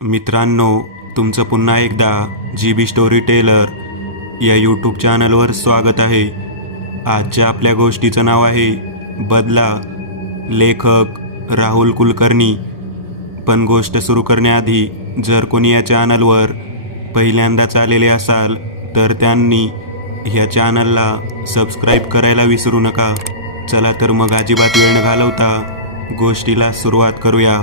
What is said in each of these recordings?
मित्रांनो, तुमचं पुन्हा एकदा GB स्टोरी टेलर या यूट्यूब चॅनलवर स्वागत आहे. आजच्या आपल्या गोष्टीचं नाव आहे बदला. लेखक राहुल कुलकर्णी. पण गोष्ट सुरू करण्याआधी जर कोणी या चॅनलवर पहिल्यांदाच आलेले असाल तर त्यांनी ह्या चॅनलला सबस्क्राईब करायला विसरू नका. चला तर मग अजिबात वेळ न घालवता गोष्टीला सुरुवात करूया.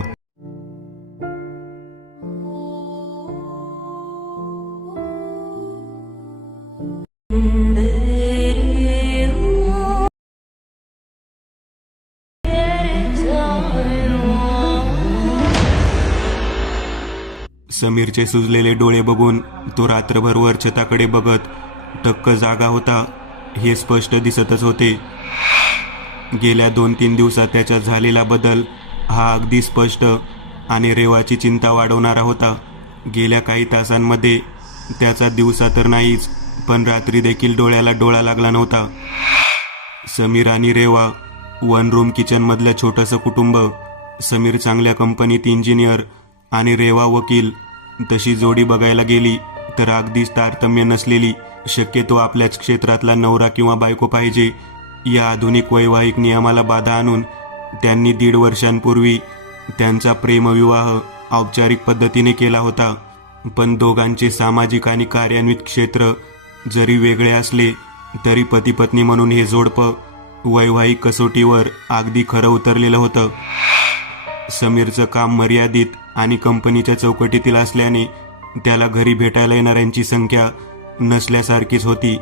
समीरचे सुजलेले डोळे बघून तो रात्रभर वर छताकडे बघत टक्क जागा होता हे स्पष्ट दिसतच होते. गेल्या 2-3 दिवसात त्याच्यात झालेला बदल हा अगदी स्पष्ट आणि रेवाची चिंता वाढवणारा होता. गेल्या काही तासांमध्ये त्याचा दिवसा तर नाहीच पण रात्री देखील डोळ्याला डोळा लागला नव्हता. समीर आणि रेवा वन रूम किचनमधलं छोटंसं कुटुंब. समीर चांगल्या कंपनीत इंजिनियर आणि रेवा वकील. तशी जोडी बघायला गेली तर अगदीच तारतम्य नसलेली. शक्यतो आपल्याच क्षेत्रातला नवरा किंवा बायको पाहिजे या आधुनिक वैवाहिक नियमाला बाधा आणून त्यांनी 1.5 वर्षांपूर्वी त्यांचा प्रेमविवाह औपचारिक पद्धतीने केला होता. पण दोघांचे सामाजिक आणि कार्यान्वित क्षेत्र जरी वेगळे असले तरी पती पत्नी म्हणून हे जोडपं वैवाहिक कसोटीवर अगदी खरं उतरलेलं होतं. समीरचं काम मर्यादित आणि कंपनीच्या चौकटीतील असल्याने त्याला घरी भेटायला येणाऱ्यांची संख्या नसल्यासारखीच होती.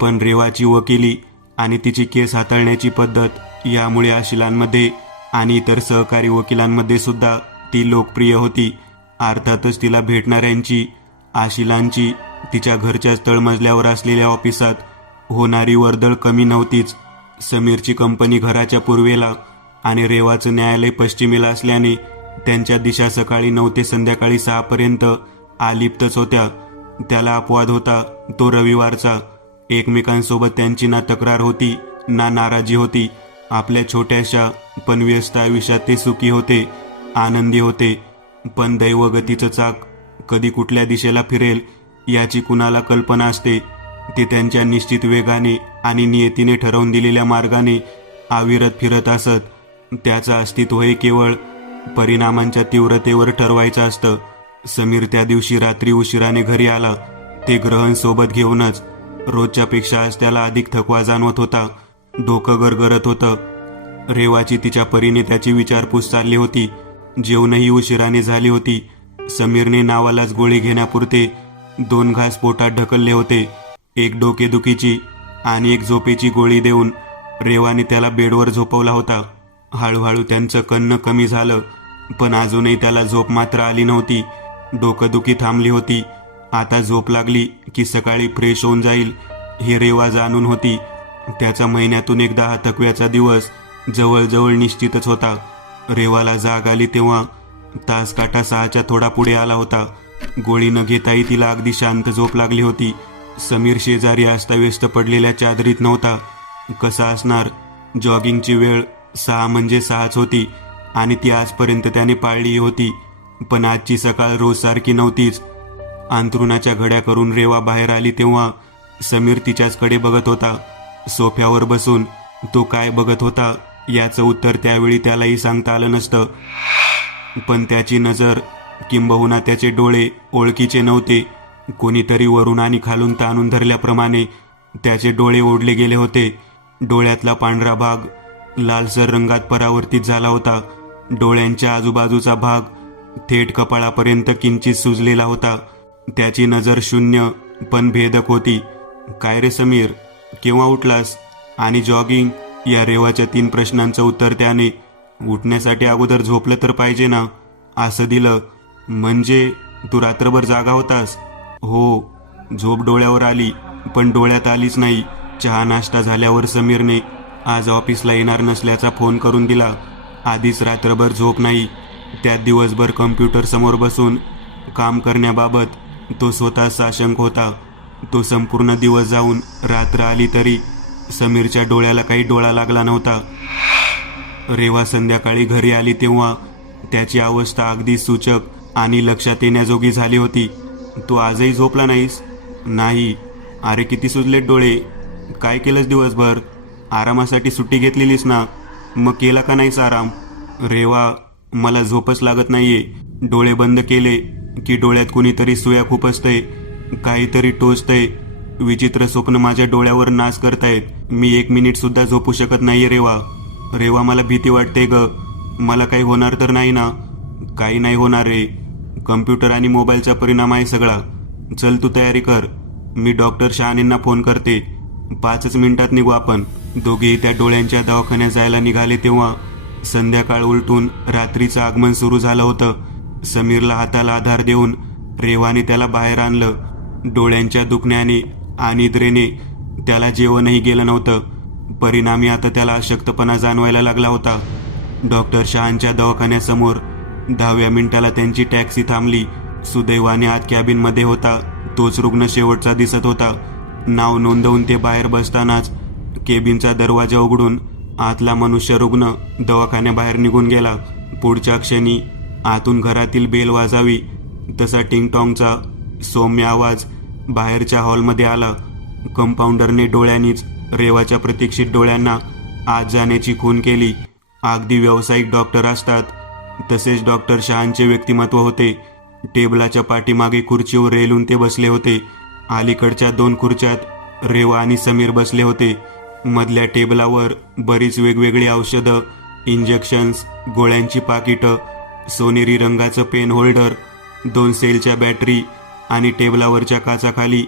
पण रेवाची वकिली आणि तिची केस हाताळण्याची पद्धत यामुळे आशिलांमध्ये आणि इतर सहकारी वकिलांमध्ये सुद्धा ती लोकप्रिय होती. अर्थातच तिला भेटणाऱ्यांची, आशिलांची तिच्या घरच्याच तळमजल्यावर असलेल्या ऑफिसात होणारी वर्दळ कमी नव्हतीच. समीरची कंपनी घराच्या पूर्वेला आणि रेवाचं न्यायालय पश्चिमेला असल्याने त्यांच्या दिशा सकाळी 9 ते संध्याकाळी 6 पर्यंत आलिप्तच होत्या. त्याला अपवाद होता तो रविवारचा. एकमेकांसोबत त्यांची ना तक्रार होती ना नाराजी होती. आपल्या छोट्याशा पण व्यस्त आयुष्यात ते सुखी होते, आनंदी होते. पण दैवगतीचं चाक कधी कुठल्या दिशेला फिरेल याची कुणाला कल्पना असते. ते त्यांच्या निश्चित वेगाने आणि नियतीने ठरवून दिलेल्या मार्गाने अविरत फिरत असत. त्याचं अस्तित्व हे केवळ परिणामांच्या तीव्रतेवर ठरवायचं असतं. समीर त्या दिवशी रात्री उशिराने घरी आला. ते ग्रहण सोबत घेऊनच. रोजच्यापेक्षा आज त्याला अधिक थकवा जाणवत होता. डोकं गरगरत होतं. रेवाची तिच्या परीने त्याची विचारपूस चालली होती. जेवणही उशिराने झाली होती. समीरने नावालाच गोळी घेण्यापुरते 2 घास पोटात ढकलले होते. एक डोकेदुखीची आणि एक झोपेची गोळी देऊन रेवाने त्याला बेडवर झोपवला होता. हळूहळू त्यांचं कणणं कमी झालं पण अजूनही त्याला झोप मात्र आली नव्हती. डोकंदुखी थांबली होती. आता झोप लागली की सकाळी फ्रेश होऊन जाईल हे रेवा जाणून होती. त्याचा महिन्यातून एकदा हा थकव्याचा दिवस जवळजवळ निश्चितच होता. रेवाला जाग आली तेव्हा तास काटा 6च्या थोडा पुढे आला होता. गोळी न घेताही तिला अगदी शांत झोप लागली होती. समीर शेजारी अस्ताव्यस्त पडलेल्या चादरीत नव्हता. कसा असणार? जॉगिंगची वेळ 6 म्हणजे 6च होती आणि ती आजपर्यंत त्याने पाळली होती. पण आजची सकाळ रोजसारखी नव्हतीच. अंथरुणाच्या घड्या करून रेवा बाहेर आली तेव्हा समीर तिच्याचकडे बघत होता. सोफ्यावर बसून तो काय बघत होता याचं उत्तर त्यावेळी त्यालाही सांगता आलं नसतं. पण त्याची नजर किंबहुना त्याचे डोळे ओळखीचे नव्हते. कोणीतरी वरून आणि खालून ताणून धरल्याप्रमाणे त्याचे डोळे ओढले गेले होते. डोळ्यातला पांढरा भाग लालसर रंगात परावर्तित झाला होता. डोळ्यांच्या आजूबाजूचा भाग थेट कपाळापर्यंत किंचित सुजलेला होता. त्याची नजर शून्य पण भेदक होती. काय रे समीर, केव्हा उठलास? आणि जॉगिंग? या रेवाच्या 3 प्रश्नांचं उत्तर त्याने उठण्यासाठी अगोदर झोपलं तर पाहिजे ना असं दिलं. म्हणजे तू रात्रभर जागा होतास? हो. झोप डोळ्यावर आली पण डोळ्यात आलीच नाही. चहा नाश्ता झाल्यावर समीरने आज ऑफिसला येणार नसल्याचा फोन करून दिला. आधीच रात्रभर झोप नाही. त्यात दिवसभर कम्प्युटर समोर बसून काम करण्याबाबत तो स्वतः साशंक होता. तो संपूर्ण दिवस जाऊन रात्र आली तरी समीरच्या डोळ्याला काही डोळा लागला नव्हता. रेवा संध्याकाळी घरी आली तेव्हा त्याची अवस्था अगदी सूचक आणि लक्षात येण्याजोगी झाली होती. तू आजही झोपला नाहीस? नाही. अरे किती सुजलेत डोळे. काय केलंस दिवसभर? आरामासाठी सुट्टी घेतलेलीस ना, मग केला का नाहीस आराम? रेवा, मला झोपच लागत नाहीये. डोळे बंद केले की डोळ्यात कुणीतरी सुया खुपसतंय, काहीतरी टोचतंय. विचित्र स्वप्न माझ्या डोळ्यावर नाच करतायत. मी 1 मिनिट सुद्धा झोपू शकत नाहीये रेवा. रेवा, मला भीती वाटते ग. मला काही होणार तर नाही ना? काही नाही होणार रे. कम्प्युटर आणि मोबाईलचा परिणाम आहे सगळा. चल तू तयारी कर, मी डॉक्टर शहाणेंना फोन करते. 5च मिनिटात निघू आपण. दोघेही त्या डोळ्यांच्या दवाखान्यात जायला निघाले तेव्हा संध्याकाळ उलटून रात्रीचं आगमन सुरू झालं होतं. समीरला हाताला आधार देऊन रेवाने त्याला बाहेर आणलं. डोळ्यांच्या दुखण्याने आणि निद्रेने त्याला जेवणही गेलं नव्हतं. परिणामी आता त्याला अशक्तपणा जाणवायला लागला होता. डॉक्टर शहांच्या दवाखान्यासमोर 10व्या मिनिटाला त्यांची टॅक्सी थांबली. सुदैवाने आत कॅबिनमध्ये होता तोच रुग्ण शेवटचा दिसत होता. नाव नोंदवून ते बाहेर बसतानाच केबिनचा दरवाजा उघडून आतला मनुष्य रुग्ण दवाखान्याबाहेर निघून गेला. पुढच्या क्षणी आतून घरातील बेल वाजावी तसा टिंगटॉंगचा सौम्य आवाज बाहेरच्या हॉलमध्ये आला. कंपाऊंडरने डोळ्यांनीच रेवाच्या प्रतीक्षित डोळ्यांना आत जाण्याची खूण केली. अगदी व्यावसायिक डॉक्टर असतात तसेच डॉक्टर शहांचे व्यक्तिमत्व होते. टेबलाच्या पाठीमागे खुर्चीवर रेलून ते बसले होते. अलीकडच्या 2 खुर्च्यात रेवा आणि समीर बसले होते. मधल्या टेबलावर बरीच वेगवेगळी औषधं, इंजेक्शन्स, गोळ्यांची पाकिटं, सोनेरी रंगाचं पेन होल्डर, 2 सेलच्या बॅटरी आणि टेबलावरच्या काचाखाली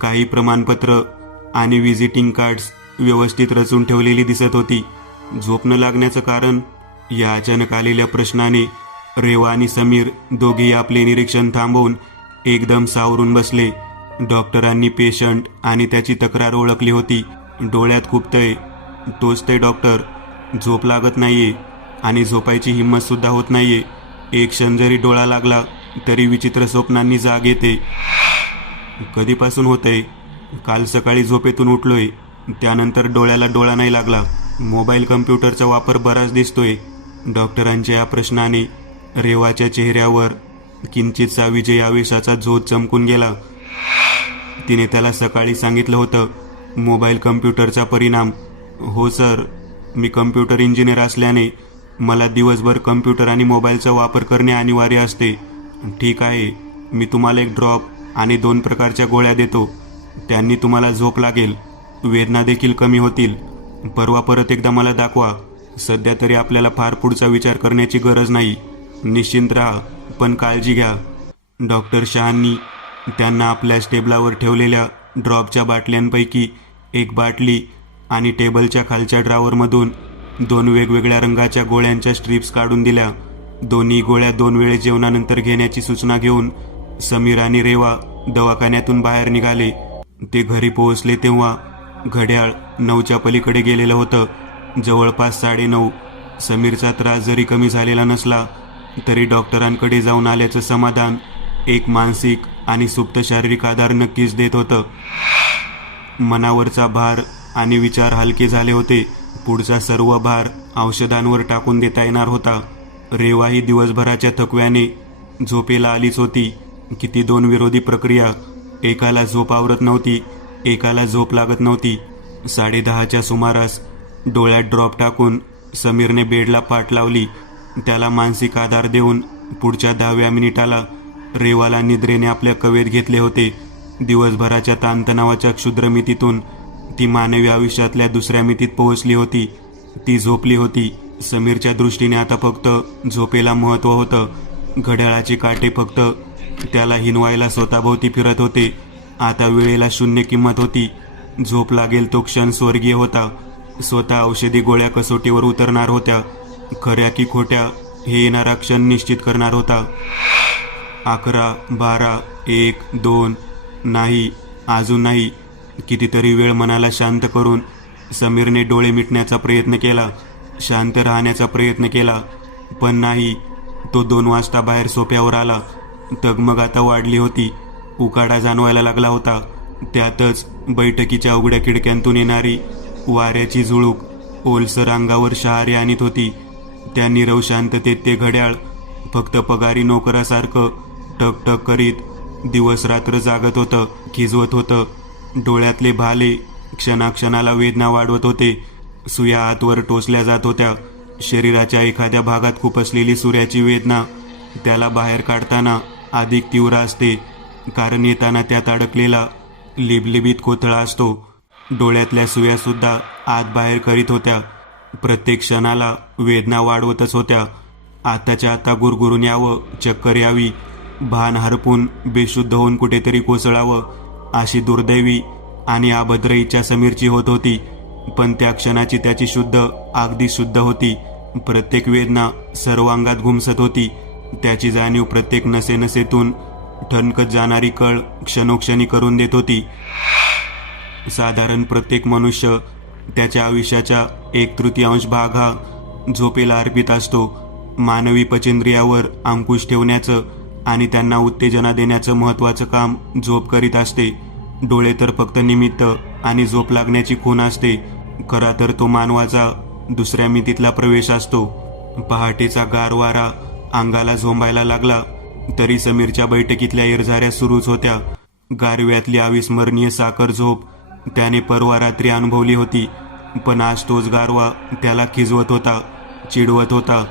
काही प्रमाणपत्र आणि व्हिजिटिंग कार्ड्स व्यवस्थित रचून ठेवलेली दिसत होती. झोप न लागण्याचं कारण? या अचानक आलेल्या प्रश्नाने रेवा आणि समीर दोघेही आपले निरीक्षण थांबवून एकदम सावरून बसले. डॉक्टरांनी पेशंट आणि त्याची तक्रार ओळखली होती. डोळ्यात खुपतंय, टोचतंय डॉक्टर, झोप लागत नाहीये आणि झोपायची हिंमत सुद्धा होत नाहीये. एक क्षण जरी डोळा लागला तरी विचित्र स्वप्नांनी जाग येते. कधीपासून होतंय? काल सकाळी झोपेतून उठलोय, त्यानंतर डोळ्याला डोळा नाही लागला. मोबाईल कम्प्युटरचा वापर बराच दिसतोय. डॉक्टरांच्या या प्रश्नाने रेवाच्या चेहऱ्यावर किंचितसा विजय आवेशाचा झोत चमकून गेला. तिने त्याला सकाळी सांगितलं होतं, मोबाईल कम्प्युटरचा परिणाम. हो सर, मी कम्प्युटर इंजिनियर असल्याने मला दिवसभर कम्प्युटर आणि मोबाईलचा वापर करणे अनिवार्य असते. ठीक आहे, मी तुम्हाला एक ड्रॉप आणि 2 प्रकारच्या गोळ्या देतो. त्यांनी तुम्हाला झोप लागेल, वेदना देखील कमी होतील. परवा परत एकदा मला दाखवा. सध्या तरी आपल्याला फार पुढचा विचार करण्याची गरज नाही. निश्चिंत राहा, पण काळजी घ्या. डॉक्टर शहांनी त्यांना आपल्या टेबलावर ठेवलेल्या ड्रॉपच्या बाटल्यांपैकी एक बाटली आणि टेबलच्या खालच्या ड्रॉवरमधून 2 वेगवेगळ्या रंगाच्या गोळ्यांच्या स्ट्रिप्स काढून दिल्या. दोन्ही गोळ्या 2 वेळेस जेवणानंतर घेण्याची सूचना घेऊन समीर आणि रेवा दवाखान्यातून बाहेर निघाले. ते घरी पोहोचले तेव्हा घड्याळ 9च्या पलीकडे गेलेलं होतं. जवळपास 9:30. समीरचा त्रास जरी कमी झालेला नसला तरी डॉक्टरांकडे जाऊन आल्याचं समाधान एक मानसिक आणि सुप्त शारीरिक आधार नक्कीच देत होतं. मनावरचा भार आणि विचार हलके झाले होते. पुढचा सर्व भार औषधांवर टाकून देता येणार होता. रेवा ही दिवसभराच्या थकव्याने झोपेला आलीच होती. किती 2 विरोधी प्रक्रिया. एकाला झोप आवरत नव्हती, एकाला झोप लागत नव्हती. 10:30च्या सुमारास डोळ्यात ड्रॉप टाकून समीरने बेडला पाठ लावली. त्याला मानसिक आधार देऊन पुढच्या 10व्या मिनिटाला रेवाला निद्रेने आपल्या कवेत घेतले होते. दिवसभराच्या ताणतणावाच्या क्षुद्र मितीतून ती मानवी आयुष्यातल्या दुसऱ्या मितीत पोहोचली होती. ती झोपली होती. समीरच्या दृष्टीने आता फक्त झोपेला महत्त्व होतं. घड्याळाचे काटे फक्त त्याला हिनवायला स्वतःभोवती फिरत होते. आता वेळेला 0 किंमत होती. झोप लागेल तो क्षण स्वर्गीय होता. स्वतः औषधी गोळ्या कसोटीवर उतरणार होत्या. खऱ्या की खोट्या हे येणारा क्षण निश्चित करणार होता. 11, 12, 1, 2, नाही, अजून नाही. कितीतरी वेळ मनाला शांत करून समीरने डोळे मिटण्याचा प्रयत्न केला, शांत राहण्याचा प्रयत्न केला, पण नाही. तो 2 वाजता बाहेर सोफ्यावर आला. तगमग आता वाढली होती. उकाडा जाणवायला लागला होता. त्यातच बैठकीच्या उघड्या खिडक्यांतून येणारी वाऱ्याची झुळूक ओलसर अंगावर शहारे आणत होती. त्या नीरव शांततेत ते घड्याळ फक्त पगारी नोकरासारखं टक करीत दिवस रात्र जागत होतं, खिजवत होतं. डोळ्यातले भाले क्षणाक्षणाला वेदना वाढवत होते. सुया आतवर टोचल्या जात होत्या. शरीराच्या एखाद्या भागात खुपसलेली सूर्याची वेदना त्याला बाहेर काढताना अधिक तीव्र असते, कारण येताना त्यात अडकलेला लिबलिबीत कोथळा असतो. डोळ्यातल्या सुया सुद्धा आत बाहेर करीत होत्या. प्रत्येक क्षणाला वेदना वाढवतच होत्या. आताच्या आता गुरगुरून यावं, चक्कर यावी, भान हरपून बेशुद्ध होऊन कुठेतरी कोसळावं, अशी दुर्दैवी आणि अभद्र इच्छा समीरची होत होती. पण त्या क्षणाची त्याची शुद्ध, अगदी शुद्ध होती. प्रत्येक वेदना सर्वांगात घुमसत होती. त्याची जाणीव प्रत्येक नसेनसेतून ठणकत जाणारी कळ क्षणोक्षणी करून देत होती. साधारण प्रत्येक मनुष्य त्याच्या आयुष्याचा 1/3 भाग हा झोपेला अर्पित असतो. मानवी पचेंद्रियावर अंकुश ठेवण्याचं आणि त्यांना उत्तेजना देण्याचं महत्त्वाचं काम झोप करीत असते. डोळे तर फक्त निमित्त आणि झोप लागण्याची खूण असते. खरा तर तो मानवाचा दुसऱ्या मितीतला प्रवेश असतो. पहाटेचा गार वारा अंगाला झोंबायला लागला तरी समीरच्या बैठकीतल्या इरझाऱ्या सुरूच होत्या. गारव्यातली अविस्मरणीय साखर झोप त्याने परवा रात्री अनुभवली होती, पण आज तोच गारवा त्याला खिजवत होता, चिडवत होता.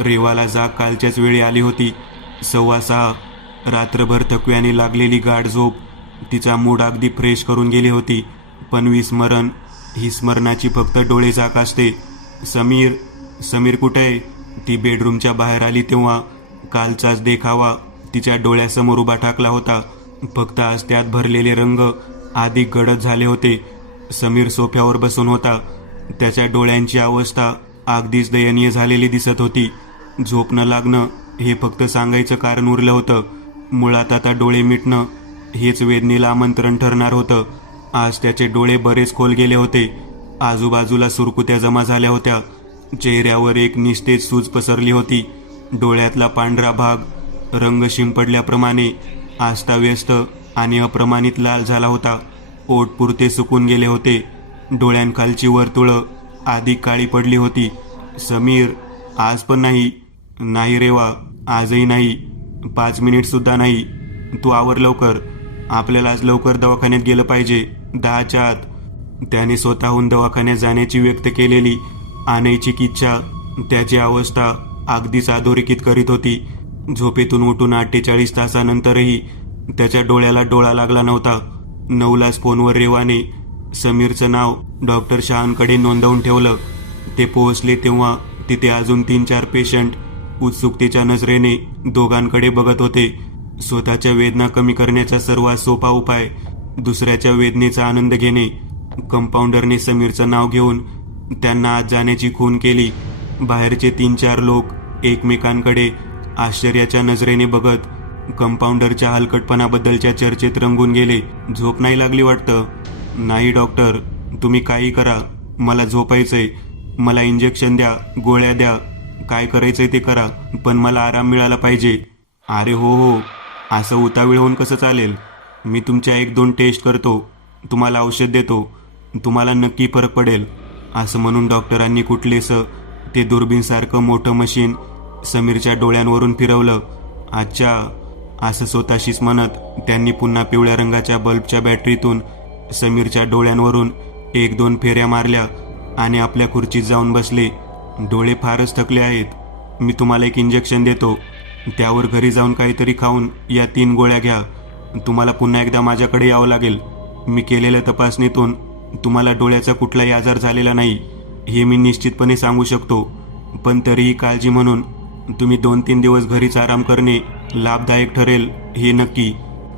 रेवाला जाग कालच्याच वेळी आली होती. 6:15. रात्रभर थकव्याने लागलेली गाढ झोप तिचा मूड अगदी फ्रेश करून गेली होती. पण विस्मरण ही स्मरणाची फक्त डोळे झाक असते. समीर, समीर कुठे? ती बेडरूमच्या बाहेर आली तेव्हा कालचाच देखावा तिच्या डोळ्यासमोर उभा ठाकला होता. फक्त आज त्यात भरलेले रंग अधिक गडद झाले होते. समीर सोफ्यावर बसून होता. त्याच्या डोळ्यांची अवस्था अगदीच दयनीय झालेली दिसत होती. झोप न लागणं हे फक्त सांगायचं कारण उरलं होतं. मुळात आता डोळे मिटणं हेच वेदनेला आमंत्रण ठरणार होतं. आज त्याचे डोळे बरेच खोल गेले होते. आजूबाजूला सुरकुत्या जमा झाल्या होत्या. चेहऱ्यावर एक निस्तेज सूज पसरली होती. डोळ्यातला पांढरा भाग रंग शिंपडल्याप्रमाणे आस्ताव्यस्त आणि अप्रमाणित लाल झाला होता. ओठ पुरते सुकून गेले होते. डोळ्यांखालची वर्तुळं अधिक काळी पडली होती. समीर, आज पण नाही? नाही रेवा, आजही नाही. 5 मिनिट सुद्धा नाही. तू आवर लवकर. आपल्याला आज लवकर दवाखान्यात गेलं पाहिजे. 10च्या आत. त्याने स्वतःहून दवाखान्यात जाण्याची व्यक्त केलेली अनैच्छिक इच्छा त्याची अवस्था अगदीच अधोरेखित करीत होती. झोपेतून उठून 48 तासानंतरही त्याच्या डोळ्याला डोळा लागला नव्हता. 9लाच फोनवर रेवाने समीरचं नाव डॉक्टर शहांकडे नोंदवून ठेवलं. ते पोहोचले तेव्हा तिथे अजून 3-4 पेशंट उत्सुकतेच्या नजरेने दोघांकडे बघत होते. स्वतःच्या वेदना कमी करण्याचा सर्वात सोपा उपाय दुसऱ्याच्या वेदनेचा आनंद घेणे. कंपाऊंडरने समीरचं नाव घेऊन त्यांना आत जाण्याची खूण केली. बाहेरचे 3-4 लोक एकमेकांकडे आश्चर्याच्या नजरेने बघत कंपाऊंडरच्या हलकटपणाबद्दलच्या चर्चेत रंगून गेले. झोप नाही लागली वाटतं? नाही डॉक्टर, तुम्ही काही करा, मला झोपायचंय. मला इंजेक्शन द्या, गोळ्या द्या, काय करायचंय ते करा, पण मला आराम मिळाला पाहिजे. अरे हो, असं उतावीळ होऊन कसं चालेल? मी तुमच्या 1-2 टेस्ट करतो, तुम्हाला औषध देतो, तुम्हाला नक्की फरक पडेल. असं म्हणून डॉक्टरांनी कुठलेसं ते दुर्बीणसारखं मोठं मशीन समीरच्या डोळ्यांवरून फिरवलं. अच्छा, असं स्वतःशीच म्हणत त्यांनी पुन्हा पिवळ्या रंगाच्या बल्बच्या बॅटरीतून समीरच्या डोळ्यांवरून 1-2 फेऱ्या मारल्या आणि आपल्या खुर्चीत जाऊन बसले. डोळे फारच थकले आहेत. मी तुम्हाला एक इंजेक्शन देतो. त्यावर घरी जाऊन काहीतरी खाऊन या 3 गोळ्या घ्या. तुम्हाला पुन्हा एकदा माझ्याकडे यावं लागेल. मी केलेल्या तपासणीतून तुम्हाला डोळ्याचा कुठलाही आजार झालेला नाही हे मी निश्चितपणे सांगू शकतो. पण तरीही काळजी म्हणून तुम्ही 2-3 दिवस घरीच आराम करणे लाभदायक ठरेल हे नक्की.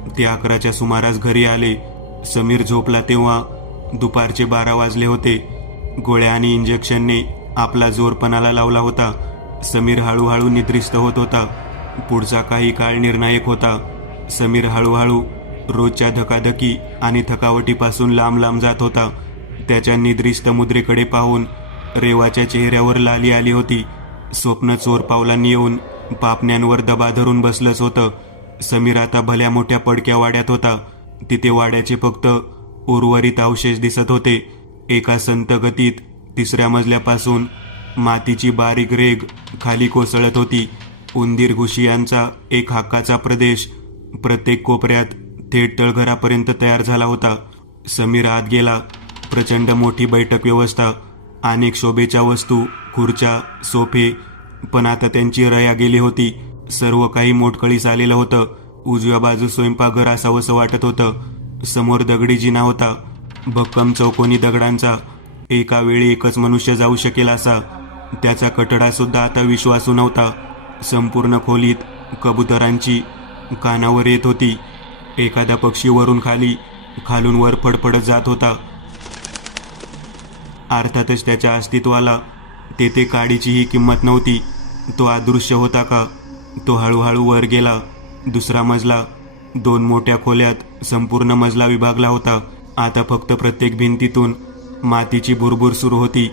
ते 11च्या सुमारास घरी आले. समीर झोपला तेव्हा दुपारचे 12 वाजले होते. गोळ्या आणि इंजेक्शनने आपला जोर पणाला लावला होता. समीर हळूहळू निद्रिस्त होत होता. पुढचा काही काळ निर्णायक होता. समीर हळूहळू रोजच्या धकाधकी आणि थकावटीपासून लांब लांब जात होता. त्याच्या निद्रिस्त मुद्रेकडे पाहून रेवाच्या चेहऱ्यावर लाली आली होती. स्वप्न चोर पावलांनी येऊन पापण्यांवर दबा धरून बसलंच होतं. समीर आता भल्या मोठ्या पडक्या वाड्यात होता. तिथे वाड्याचे फक्त उर्वरित अवशेष दिसत होते. एका संत गतीत 3ऱ्या मजल्यापासून मातीची बारीक रेग खाली कोसळत होती. उंदीर घुशी यांचा एक हक्काचा प्रदेश प्रत्येक कोपऱ्यात थेट तळघरापर्यंत तयार झाला होता. समीर आत गेला. प्रचंड मोठी बैठक व्यवस्था, अनेक शोभेच्या वस्तू, खुर्च्या, सोफे, पण आता त्यांची रया गेली होती. सर्व काही मोडकळीस आलेलं होतं. उजव्या बाजू स्वयंपाकघर असावंसं वाटत होतं. समोर दगडी जिना होता, भक्कम चौकोनी दगडांचा. एका वेळी एकच मनुष्य जाऊ शकेल असा. त्याचा कठडा सुद्धा आता विश्वासू नव्हता. संपूर्ण खोलीत कबुतरांची कानावर येत होती. एखादा पक्षी वरून खाली, खालून वर फडफडत जात होता. अर्थातच त्याच्या अस्तित्वाला तेथे काडीचीही किंमत नव्हती. तो अदृश्य होता का? तो हळूहळू वर गेला. दुसरा मजला, 2 मोठ्या खोल्यात संपूर्ण मजला विभागला होता. आता फक्त प्रत्येक भिंतीतून मातीची भुरभुर सुरू होती.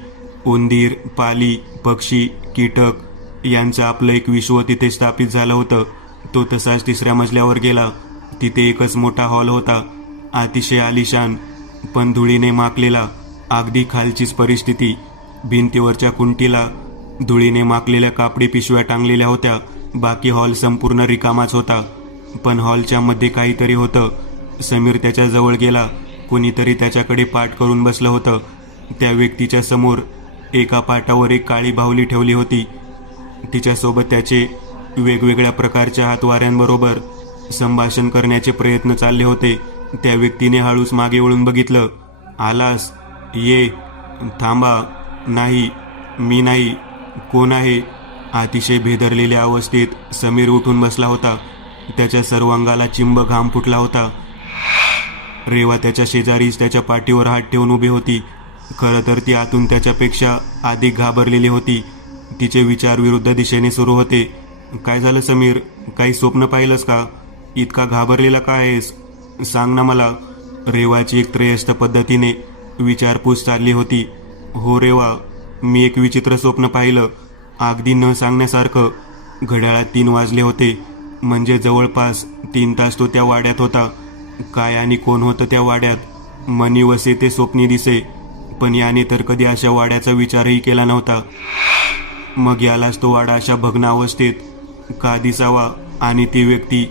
उंदीर, पाली, पक्षी, कीटक यांचं आपलं एक विश्व तिथे स्थापित झालं होतं. तो तसाच 3ऱ्या मजल्यावर गेला. तिथे एकच मोठा हॉल होता, अतिशय आलिशान पण धुळीने माखलेला. अगदी खालचीच परिस्थिती. भिंतीवरच्या कुंटीला धुळीने माखलेल्या कापडी पिशव्या टांगलेल्या होत्या. बाकी हॉल संपूर्ण रिकामाच होता. पण हॉलच्या मध्ये काहीतरी होतं. समीर त्याच्या जवळ गेला. कुणीतरी त्याच्याकडे पाठ करून बसलं होतं. त्या व्यक्तीच्या समोर एका पाटावर एक काळी बाहुली ठेवली होती. तिच्यासोबत त्याचे वेगवेगळ्या प्रकारच्या हातवाऱ्यांबरोबर संभाषण करण्याचे प्रयत्न चालले होते. त्या व्यक्तीने हळूच मागे वळून बघितलं. आलास? ये. थांबा. नाही, मी नाही. कोण आहे? अतिशय भेदरलेल्या अवस्थेत समीर उठून बसला होता. त्याच्या सर्व अंगाला चिंब घाम फुटला होता. रेवा त्याच्या शेजारीच त्याच्या पाठीवर हात ठेवून उभी होती. खरं तर ती आतून त्याच्यापेक्षा अधिक घाबरलेली होती. तिचे विचार विरुद्ध दिशेने सुरू होते. काय झालं समीर? काही स्वप्न पाहिलंस का? इतका घाबरलेला काय आहेस? सांग ना मला. रेवाची एक त्रयस्थ पद्धतीने विचारपूस चालली होती. हो रेवा, मी एक विचित्र स्वप्न पाहिलं. अगदी न सांगण्यासारखं. घड्याळात 3 वाजले होते. म्हणजे जवळपास 3 तास तो त्या वाड्यात होता. काय आणि कोण होतं त्या वाड्यात? मनी वसे ते स्वप्नी दिसे, पण याने तर कधी अशा वाड्याचा विचारही केला नव्हता. मग यालाच तो वाडा अशा भग्न अवस्थेत का दिसावा? आणि ती व्यक्ती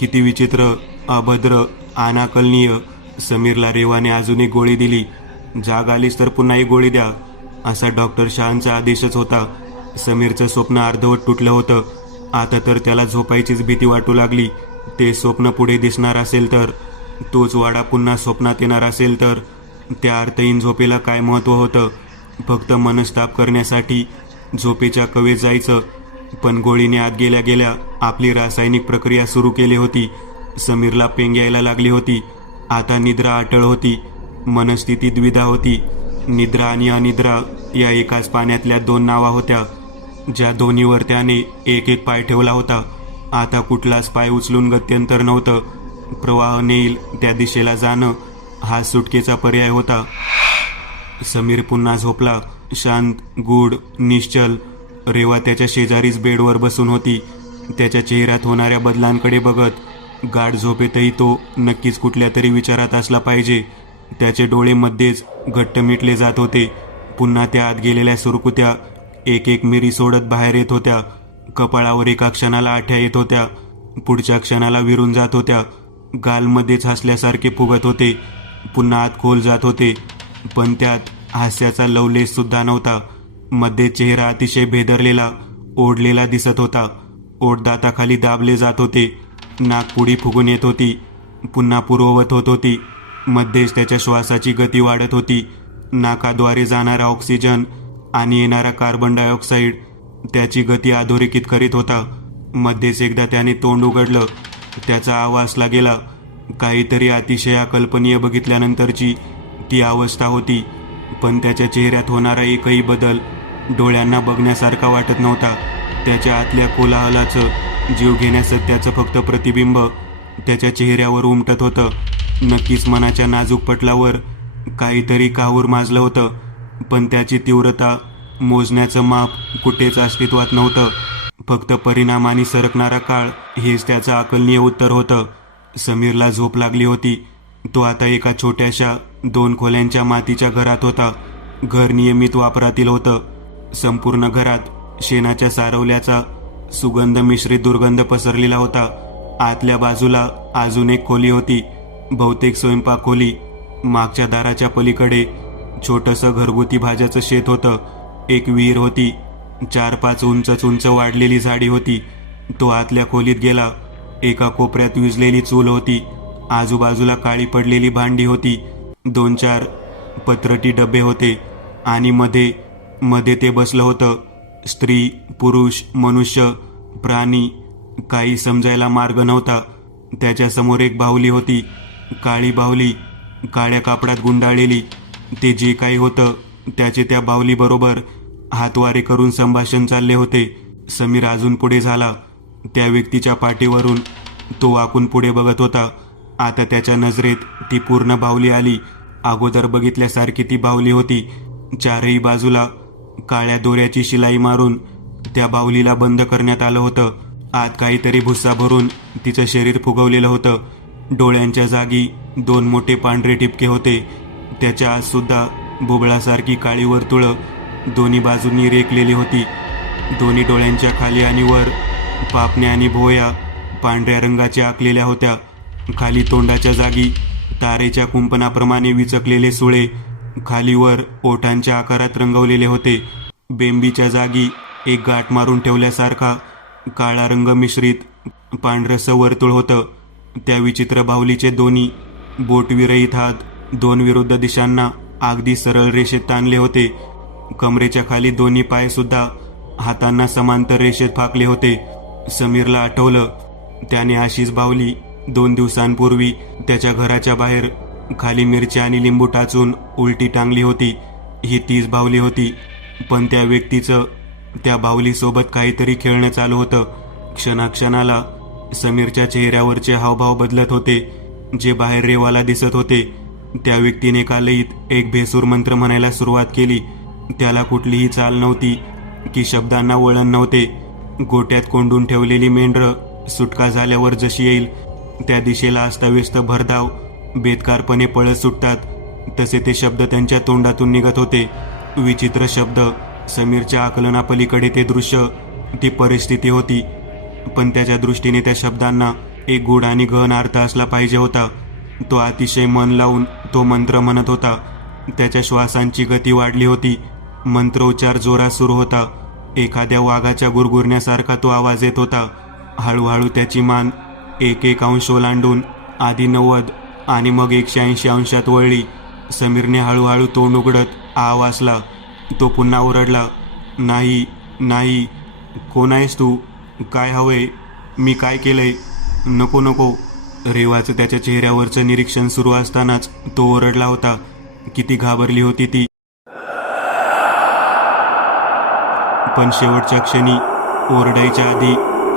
किती विचित्र, अभद्र, अनाकलनीय. समीरला रेवाने अजून एक गोळी दिली. जाग आलीस तर पुन्हा एक गोळी द्या, असा डॉक्टर शहांचा आदेशच होता. समीरचं स्वप्न अर्धवट तुटलं होतं. आता तर त्याला झोपायचीच भीती वाटू लागली. ते स्वप्न पुढे दिसणार असेल तर, तोच वाडा पुन्हा स्वप्नात येणार असेल तर, त्या अर्थहीन झोपेला काय महत्त्व होतं? फक्त मनस्ताप करण्यासाठी झोपेच्या कवेत जायचं. पण गोळीने आत गेल्या गेल्या आपली रासायनिक प्रक्रिया सुरू केली होती. समीरला पेंग यायला लागली होती. आता निद्रा अटळ होती. मनस्थिती द्विधा होती. निद्रा आणि अनिद्रा या एकाच पाण्यातल्या 2 नावा होत्या, ज्या दोन्हीवर त्याने एक एक पाय ठेवला होता. आता कुठलाच पाय उचलून गत्यंतर नव्हतं. प्रवाह नेईल त्या दिशेला जाणं हा सुटकेचा पर्याय होता. समीर पुन्हा झोपला. शांत, गूढ, निश्चल. रेवा त्याच्या शेजारीच बेडवर बसून होती. त्याच्या चेहऱ्यात होणाऱ्या बदलांकडे बघत गाढ झोपेतही तो नक्कीच कुठल्या तरी विचारात असला पाहिजे. त्याचे डोळे मध्येच घट्ट मिटले जात होते. पुन्हा त्या आत गेलेल्या सुरकुत्या एक एक मिरी सोडत बाहेर येत होत्या. कपाळावर एका क्षणाला आठ्या येत होत्या, पुढच्या क्षणाला विरून जात होत्या. गालमध्येच हसल्यासारखे फुगत होते, पुन्हा आत खोल जात होते. पण त्यात हास्याचा लवलेश सुद्धा नव्हता. मध्ये चेहरा अतिशय भेदरलेला, ओढलेला दिसत होता. ओठ दाताखाली दाबले जात होते. नाकपुडी फुगून येत होती, पुन्हा पूर्ववत होत होती. मध्येच त्याच्या श्वासाची गती वाढत होती. नाकाद्वारे जाणारा ऑक्सिजन आणि येणारा कार्बन डायऑक्साईड त्याची गती अधोरेखित करीत होता. मध्येच एकदा त्याने तोंड उघडलं. त्याचा आवाज गेला. काहीतरी अतिशय अकल्पनीय बघितल्यानंतरची ती अवस्था होती. पण त्याच्या चेहऱ्यात होणारा एकही बदल डोळ्यांना बघण्यासारखा वाटत नव्हता. त्याच्या आतल्या कोलाहलाचं, जीव घेण्या सत्याचं फक्त प्रतिबिंब त्याच्या चेहऱ्यावर उमटत होतं. नक्कीच मनाच्या नाजूक पटलावर काहीतरी काहूर माजलं होतं, पण त्याची तीव्रता मोजण्याचं माप कुठेच अस्तित्वात नव्हतं. फक्त परिणाम आणि सरकणारा काळ हेच त्याचं अकलनीय उत्तर होतं. समीरला झोप लागली होती. तो आता एका छोट्याशा 2 खोल्यांच्या मातीच्या घरात होता. घर नियमित वापरातील होतं. संपूर्ण घरात शेणाच्या सारवल्याचा सुगंध मिश्रित दुर्गंध पसरलेला होता. आतल्या बाजूला अजून एक खोली होती, बहुतेक स्वयंपाक खोली. मागच्या दाराच्या पलीकडे छोटंसं घरगुती भाज्याचं शेत होतं. एक विहीर होती. 4-5 उंच वाढलेली झाडी होती. तो आतल्या खोलीत गेला. एका कोपऱ्यात विजलेली चूल होती. आजूबाजूला काळी पडलेली भांडी होती. 2-4 पत्रटी डबे होते आणि मध्ये ते बसलं होतं. स्त्री, पुरुष, मनुष्य, प्राणी, काही समजायला मार्ग नव्हता. त्याच्यासमोर एक बाहुली होती, काळी बाहुली, काळ्या कापडात गुंडाळलेली. ते जे काही होतं त्याचे त्या बाहुलीबरोबर हातवारे करून संभाषण चालले होते. समीर अजून पुढे झाला. त्या व्यक्तीच्या पाठीवरून तो वाकून पुढे बघत होता. आता त्याच्या नजरेत ती पूर्ण बाहुली आली. अगोदर बघितल्यासारखी ती बाहुली होती. चारही बाजूला काळ्या दोऱ्याची शिलाई मारून त्या बाहुलीला बंद करण्यात आलं होतं. आत काहीतरी भुस्सा भरून तिचं शरीर फुगवलेलं होतं. डोळ्यांच्या जागी 2 मोठे पांढरे ठिपके होते. त्याच्या आत सुद्धा बुबळासारखी काळी वर्तुळं दोन्ही बाजूंनी रेखलेली होती. दोन्ही डोळ्यांच्या खाली आणि वर पापण्या आणि भोया पांढऱ्या रंगाच्या आखलेल्या होत्या. खाली तोंडाच्या जागी तारेच्या कुंपणाप्रमाणे विचकलेले सुळे खाली वर ओठांच्या आकारात रंगवलेले होते. बेंबीच्या जागी एक गाठ मारून ठेवल्यासारखा काळा रंग मिश्रित पांढरसं वर्तुळ होतं. त्या विचित्र बाहुलीचे दोन्ही बोटविरहित हात 2 विरुद्ध दिशांना अगदी सरळ रेषेत ताणले होते. कमरेच्या खाली दोन्ही पाय सुद्धा हातांना समांतर रेषेत फाकले होते. समीरला आठवलं, त्याने अशीच बाहुली 2 दिवसांपूर्वी त्याच्या घराच्या बाहेर खाली मिरच्या आणि लिंबू टाचून उलटी टांगली होती. ही तीच बाहुली होती, पण त्या व्यक्तीचं त्या बाहुलीसोबत काहीतरी खेळणं चालू होतं. क्षणाक्षणाला समीरच्या चेहऱ्यावरचे हावभाव बदलत होते, जे बाहेर रेवाला दिसत होते. त्या व्यक्तीने कालईत एक भेसूर मंत्र म्हणायला सुरुवात केली. त्याला कुठलीही चाल नव्हती की शब्दांना वळण नव्हते. गोट्यात कोंडून ठेवलेली मेंढरं सुटका झाल्यावर जशी येईल त्या दिशेला अस्ताव्यस्त भरधाव बेदकारपणे पळत सुटतात, तसे ते शब्द त्यांच्या तोंडातून निघत होते. विचित्र शब्द. समीरच्या आकलनापलीकडे ते दृश्य, ती परिस्थिती होती, पण त्याच्या दृष्टीने त्या शब्दांना एक गूढ आणि गहन अर्थ असला पाहिजे होता. तो अतिशय मन लावून तो मंत्र म्हणत होता. त्याच्या श्वासांची गती वाढली होती. मंत्रोच्चार जोरात सुरू होता. एखाद्या वाघाच्या गुरगुरण्यासारखा तो आवाज येत होता. हळूहळू त्याची मान 1 अंश ओलांडून आधी 90 आणि मग 180 अंशात वळली. समीरने हळूहळू तोंड उघडत आ वासला. तो पुन्हा ओरडला, नाही नाही, कोण आहेस तू? काय हवंय? मी काय केलंय? नको नको. रेवाचं त्याच्या चेहऱ्यावरचं निरीक्षण सुरू असतानाच तो ओरडला होता. किती घाबरली होती ती. पण शेवटच्या क्षणी ओरडायच्या आधी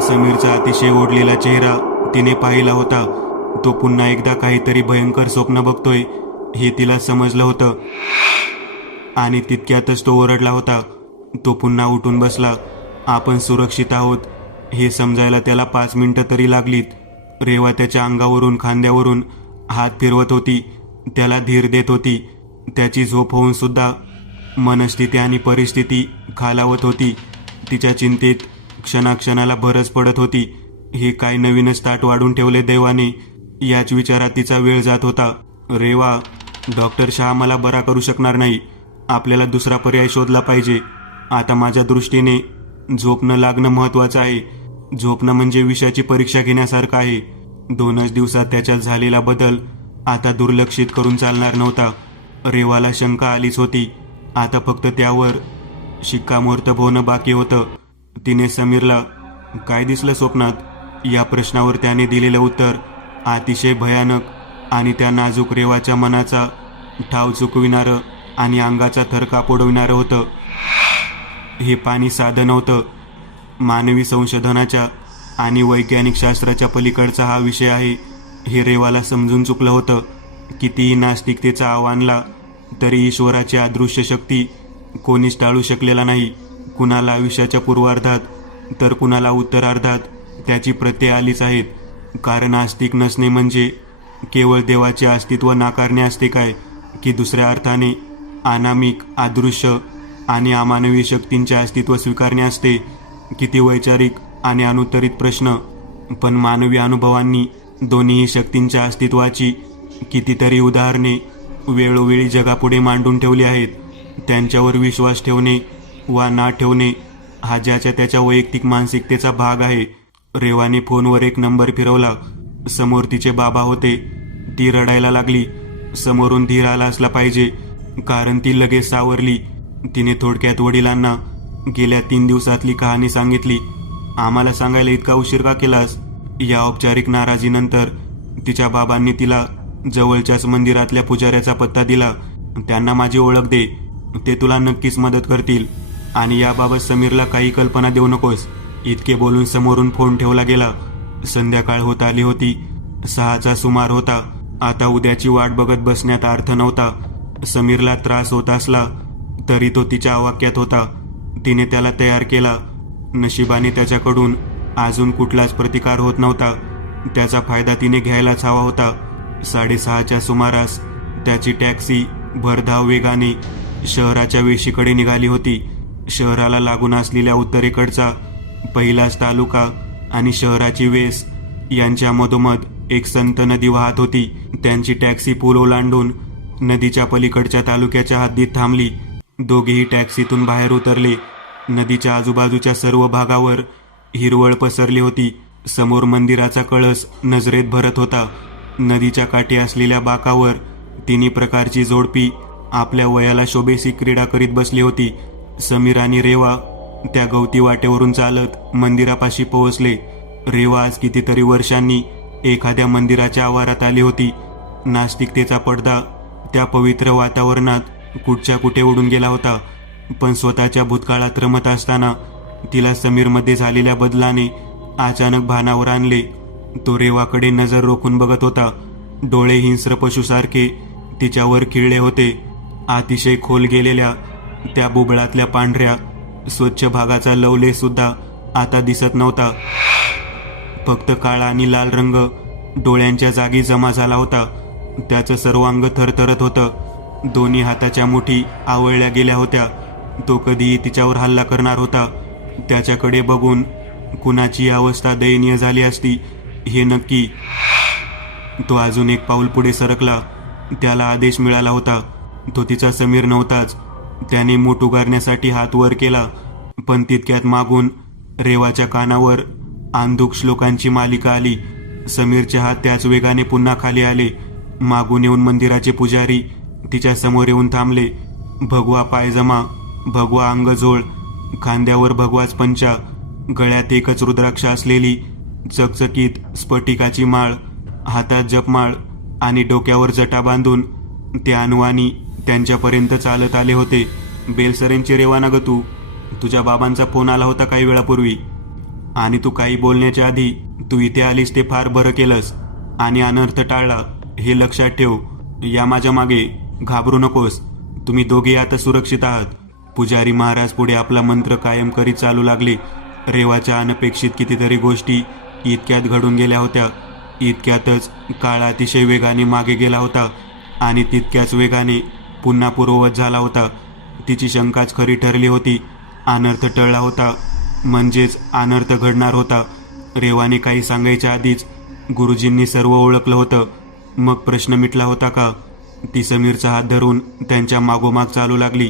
समीरचा अतिशय ओढलेला चेहरा तिने पाहिला होता. तो पुन्हा एकदा काहीतरी भयंकर स्वप्न बघतोय हे तिला समजलं होतं. आणि तितक्यातच तो ओरडला होता. तो पुन्हा उठून बसला. आपण सुरक्षित आहोत हे समजायला त्याला 5 मिनिटं तरी लागलीत. रेवा त्याच्या अंगावरून खांद्यावरून हात फिरवत होती, त्याला धीर देत होती. त्याची झोप होऊन सुद्धा मनस्थिती आणि परिस्थिती खालावत होती. तिच्या चिंतेत क्षणाक्षणाला भरच पडत होती. हे काय नवीनच ताट वाढून ठेवले दैवाने, याच विचारात तिचा वेळ जात होता. रेवा, डॉक्टर शहा मला बरा करू शकणार नाही. आपल्याला दुसरा पर्याय शोधला पाहिजे. आता माझ्या दृष्टीने झोपणं लागणं महत्वाचं आहे. झोपणं म्हणजे विषयाची परीक्षा घेण्यासारखं आहे. 2च दिवसात त्याच्यात झालेला बदल आता दुर्लक्षित करून चालणार नव्हता. रेवाला शंका आलीच होती. आता फक्त त्यावर शिक्कामोर्तब होणं बाकी होतं. तिने समीरला काय दिसलं स्वप्नात या प्रश्नावर त्याने दिलेलं उत्तर अतिशय भयानक आणि त्या नाजूक रेवाच्या मनाचा ठाव चुकविणारं आणि अंगाचा थरकाप उडविणारं होतं. हे पाणी साधं नव्हतं. मानवी संशोधनाच्या आणि वैज्ञानिक शास्त्राच्या पलीकडचा हा विषय आहे हे रेवाला समजून चुकलं होतं. कितीही नास्तिकतेचा आव्हानला तरी ईश्वराची अदृश्य शक्ती कोणीच टाळू शकलेला नाही. कुणाला आयुष्याच्या पूर्वार्धात तर कुणाला उत्तरार्धात त्याची प्रत्यय आलीच आहेत. कारण आस्तिक नसणे म्हणजे केवळ देवाचे अस्तित्व नाकारणे असते काय, की दुसऱ्या अर्थाने अनामिक, अदृश्य आणि अमानवी शक्तींचे अस्तित्व स्वीकारणे असते? किती वैचारिक आणि अनुत्तरित प्रश्न. पण मानवी अनुभवांनी दोन्ही शक्तींच्या अस्तित्वाची कितीतरी उदाहरणे वेळोवेळी जगापुढे मांडून ठेवली आहेत. त्यांच्यावर विश्वास ठेवणे वा ना ठेवणे हा ज्याच्या त्याच्या वैयक्तिक मानसिकतेचा भाग आहे. रेवाने फोनवर एक नंबर फिरवला. समोर तिचे बाबा होते. ती रडायला लागली. समोरून धीर आला असला पाहिजे, कारण ती लगेच सावरली. तिने थोडक्यात वडिलांना गेल्या 3 दिवसातली कहाणी सांगितली. आम्हाला सांगायला इतका उशीर का केलास? या औपचारिक नाराजीनंतर तिच्या बाबांनी तिला जवळच्याच मंदिरातल्या पुजाऱ्याचा पत्ता दिला. त्यांना माझी ओळख दे, ते तुला नक्कीच मदत करतील. आणि याबाबत समीरला काही कल्पना देऊ नकोस. इतके बोलून समोरून फोन ठेवला गेला. संध्याकाळ होत आली होती. 6चा सुमार होता. आता उद्याची वाट बघत बसण्यात अर्थ नव्हता. समीरला त्रास होत असला तरी तो तिच्या आवाक्यात होता. तिने त्याला तयार केला. नशिबाने त्याच्याकडून अजून कुठलाच प्रतिकार होत नव्हता. त्याचा फायदा तिने घ्यायलाच हवा होता. 6:30च्या सुमारास त्याची टॅक्सी भरधाव वेगाने शहराच्या वेशीकडे निघाली होती. शहराला लागून असलेल्या उत्तरेकडचा पहिलाच तालुका आणि शहराची वेस यांच्या मधोमध एक संत नदी वाहत होती. त्यांची टॅक्सी पूल ओलांडून नदीच्या पलीकडच्या तालुक्याच्या हद्दीत थांबली. दोघेही टॅक्सीतून बाहेर उतरले. नदीच्या आजूबाजूच्या सर्व भागावर हिरवळ पसरली होती. समोर मंदिराचा कळस नजरेत भरत होता. नदीच्या काठी असलेल्या बाकावर 3 प्रकारची जोडपी आपल्या वयाला शोभेसी क्रीडा करीत बसली होती. समीर आणि रेवा त्या गवती वाटेवरून चालत मंदिरापाशी पोहोचले. रेवा आज कितीतरी वर्षांनी एखाद्या मंदिराच्या आवारात आली होती. नास्तिकतेचा पडदा त्या पवित्र वातावरणात कुठच्या कुठे उडून गेला होता. पण स्वतःच्या भूतकाळात रमत असताना तिला समीरमध्ये झालेल्या बदलाने अचानक भानावर आणले. तो रेवाकडे नजर रोखून बघत होता. डोळे हिंस्र पशुसारखे तिच्यावर खिळले होते. अतिशय खोल गेलेल्या त्या बुबळातल्या पांढऱ्या स्वच्छ भागाचा लवलेस सुद्धा आता दिसत नव्हता. फक्त काळा आणि लाल रंग डोळ्यांच्या जागी जमा झाला होता. त्याचं सर्वांग थरथरत होतं. दोन्ही हाताच्या मुठी आवळल्या गेल्या होत्या. तो कधीही तिच्यावर हल्ला करणार होता. त्याच्याकडे बघून कुणाची अवस्था दयनीय झाली असती हे नक्की. तो अजून एक पाऊल पुढे सरकला. त्याला आदेश मिळाला होता. तो तिचा समीर नव्हताच. त्याने मूठ उगारण्यासाठी हात वर केला, पण तितक्यात मागून रेवाच्या कानावर अंधुक श्लोकांची मालिका आली. समीरचे हात त्याच वेगाने पुन्हा खाली आले. मागून येऊन मंदिराचे पुजारी तिच्या समोर येऊन थांबले. भगवा पायजमा, भगवा अंगझोळ, खांद्यावर भगवाच पंचा, गळ्यात एकच रुद्राक्ष असलेली चकचकीत स्फटिकाची माळ, हातात जपमाळ आणि डोक्यावर जटा बांधून ते अनवाणी त्यांच्यापर्यंत चालत आले होते. बेलसरेंची रेवाना ग तू. तुझ्या बाबांचा फोन आला होता काही वेळापूर्वी, आणि तू काही बोलण्याच्या आधी तू इथे आलीस ते फार बरं केलंस आणि अनर्थ टाळला. हे लक्षात ठेव. या माझ्या मागे. घाबरू नकोस. तुम्ही दोघे आता सुरक्षित आहात. पुजारी महाराज पुढे आपला मंत्र कायम करीत चालू लागले. रेवाच्या अनपेक्षित कितीतरी गोष्टी इतक्यात घडून गेल्या होत्या. इतक्यातच काळ अतिशय वेगाने मागे गेला होता आणि तितक्याच वेगाने पुन्हा पूर्ववत झाला होता. तिची शंकाच खरी ठरली होती. अनर्थ टळला होता, म्हणजेच अनर्थ घडणार होता. रेवाने काही सांगायच्या आधीच गुरुजींनी सर्व ओळखलं होतं. मग प्रश्न मिटला होता का? ती समीरचा हात धरून त्यांच्या मागोमाग चालू लागली.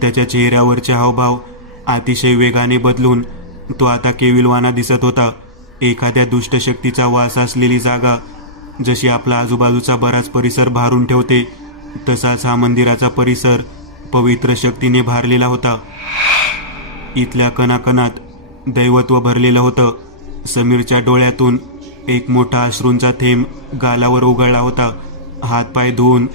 त्याच्या चेहऱ्यावरचे हावभाव अतिशय वेगाने बदलून तो आता केविलवाना दिसत होता. एखाद्या दुष्ट शक्तीचा वास असलेली जागा जशी आपला आजूबाजूचा बराच परिसर भारून ठेवते, तसाच हा मंदिराचा परिसर पवित्र शक्तीने भारलेला होता. इथल्या कणाकणात दैवत्व भरलेलं होतं. समीरच्या डोळ्यातून एक मोठा अश्रूंचा थेंब गालावर उघळला होता. हातपाय धुवून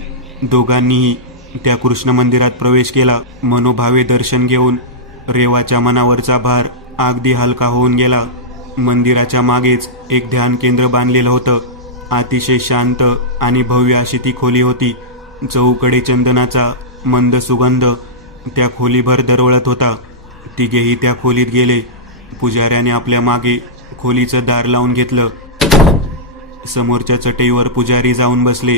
दोघांनीही त्या कृष्ण मंदिरात प्रवेश केला. मनोभावे दर्शन घेऊन रेवाच्या मनावरचा भार अगदी हलका होऊन गेला. मंदिराच्या मागेच एक ध्यान केंद्र बांधलेलं होतं. अतिशय शांत आणि भव्य अशी ती खोली होती. चहूकडे चंदनाचा मंद सुगंध त्या खोलीभर दरवळत होता. तिघेही त्या खोलीत गेले. पुजाऱ्याने आपल्या मागे खोलीचं दार लावून घेतलं. समोरच्या चटईवर पुजारी जाऊन बसले.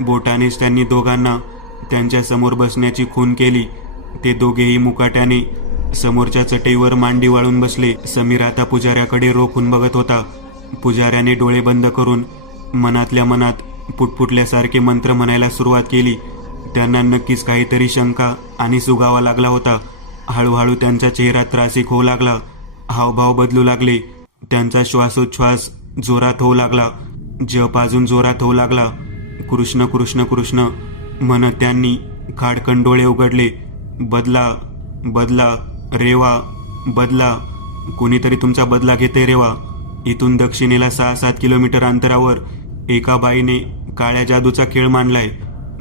बोटानेच त्यांनी दोघांना त्यांच्या समोर बसण्याची खूण केली. ते दोघेही मुकाट्याने समोरच्या चटईवर मांडी वाळून बसले. समीर आता पुजाऱ्याकडे रोखून बघत होता. पुजाऱ्याने डोळे बंद करून मनातल्या मनात पुटपुटल्यासारखे मंत्र म्हणायला सुरुवात केली. त्यांना नक्कीच काहीतरी शंका आणि सुगावा लागला होता. हळूहळू त्यांचा चेहरा त्रासिक होऊ लागला. हावभाव बदलू लागले. त्यांचा श्वासोच्छ्वास जोरात होऊ लागला. जप अजून जोरात होऊ लागला. कृष्ण कृष्ण कृष्ण म्हणत त्यांनी खाडकन डोळे उघडले. बदला बदला रेवा, बदला. कोणीतरी तुमचा बदला घेते रेवा. इथून दक्षिणेला 6-7 किलोमीटर अंतरावर एका बाईने काळ्या जादूचा खेळ मांडलाय.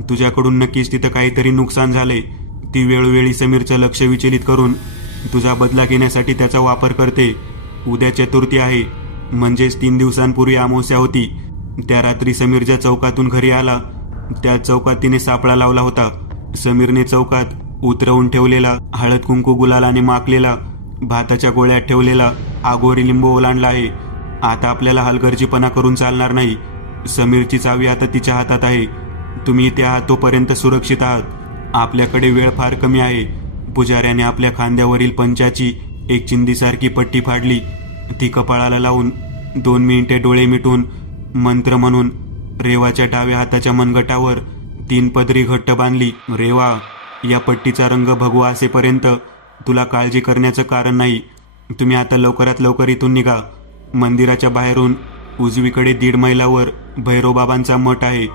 तुझ्याकडून नक्कीच तिथं काहीतरी नुकसान झालंय. ती वेळोवेळी समीरचं लक्ष विचलित करून तुझा बदला घेण्यासाठी त्याचा वापर करते. उद्या चतुर्थी आहे, म्हणजेच 3 दिवसांपूर्वी अमावस्या होती. त्या रात्री समीर ज्या चौकातून घरी आला त्या चौकात तिने सापळा लावला होता. समीरने चौकात उतरवून ठेवलेला हळद कुंकू गुलालाने माखलेला भाताच्या गोळ्यात ठेवलेला आगोरी लिंबू ओलांडला आहे. आता आपल्याला हलगर्जीपणा करून चालणार नाही. समीरची चावी आता तिच्या हातात आहे. तुम्ही इथे आहात तोपर्यंत सुरक्षित आहात. आपल्याकडे वेळ फार कमी आहे. पुजाऱ्याने आपल्या खांद्यावरील पंचाची एक चिंदीसारखी पट्टी फाडली. ती कपाळाला लावून 2 मिनिटे डोळे मिटून मंत्र म्हणून रेवाच्या डाव्या हाताच्या मनगटावर 3 पदरी घट्ट बांधली. रेवा, या पट्टीचा रंग भगवा असेपर्यंत तुला काळजी करण्याचं कारण नाही. तुम्ही आता लवकरात लवकर इथून निघा. मंदिराच्या बाहेरून उजवीकडे 1.5 मैलावर भैरोबाबांचा मठ आहे.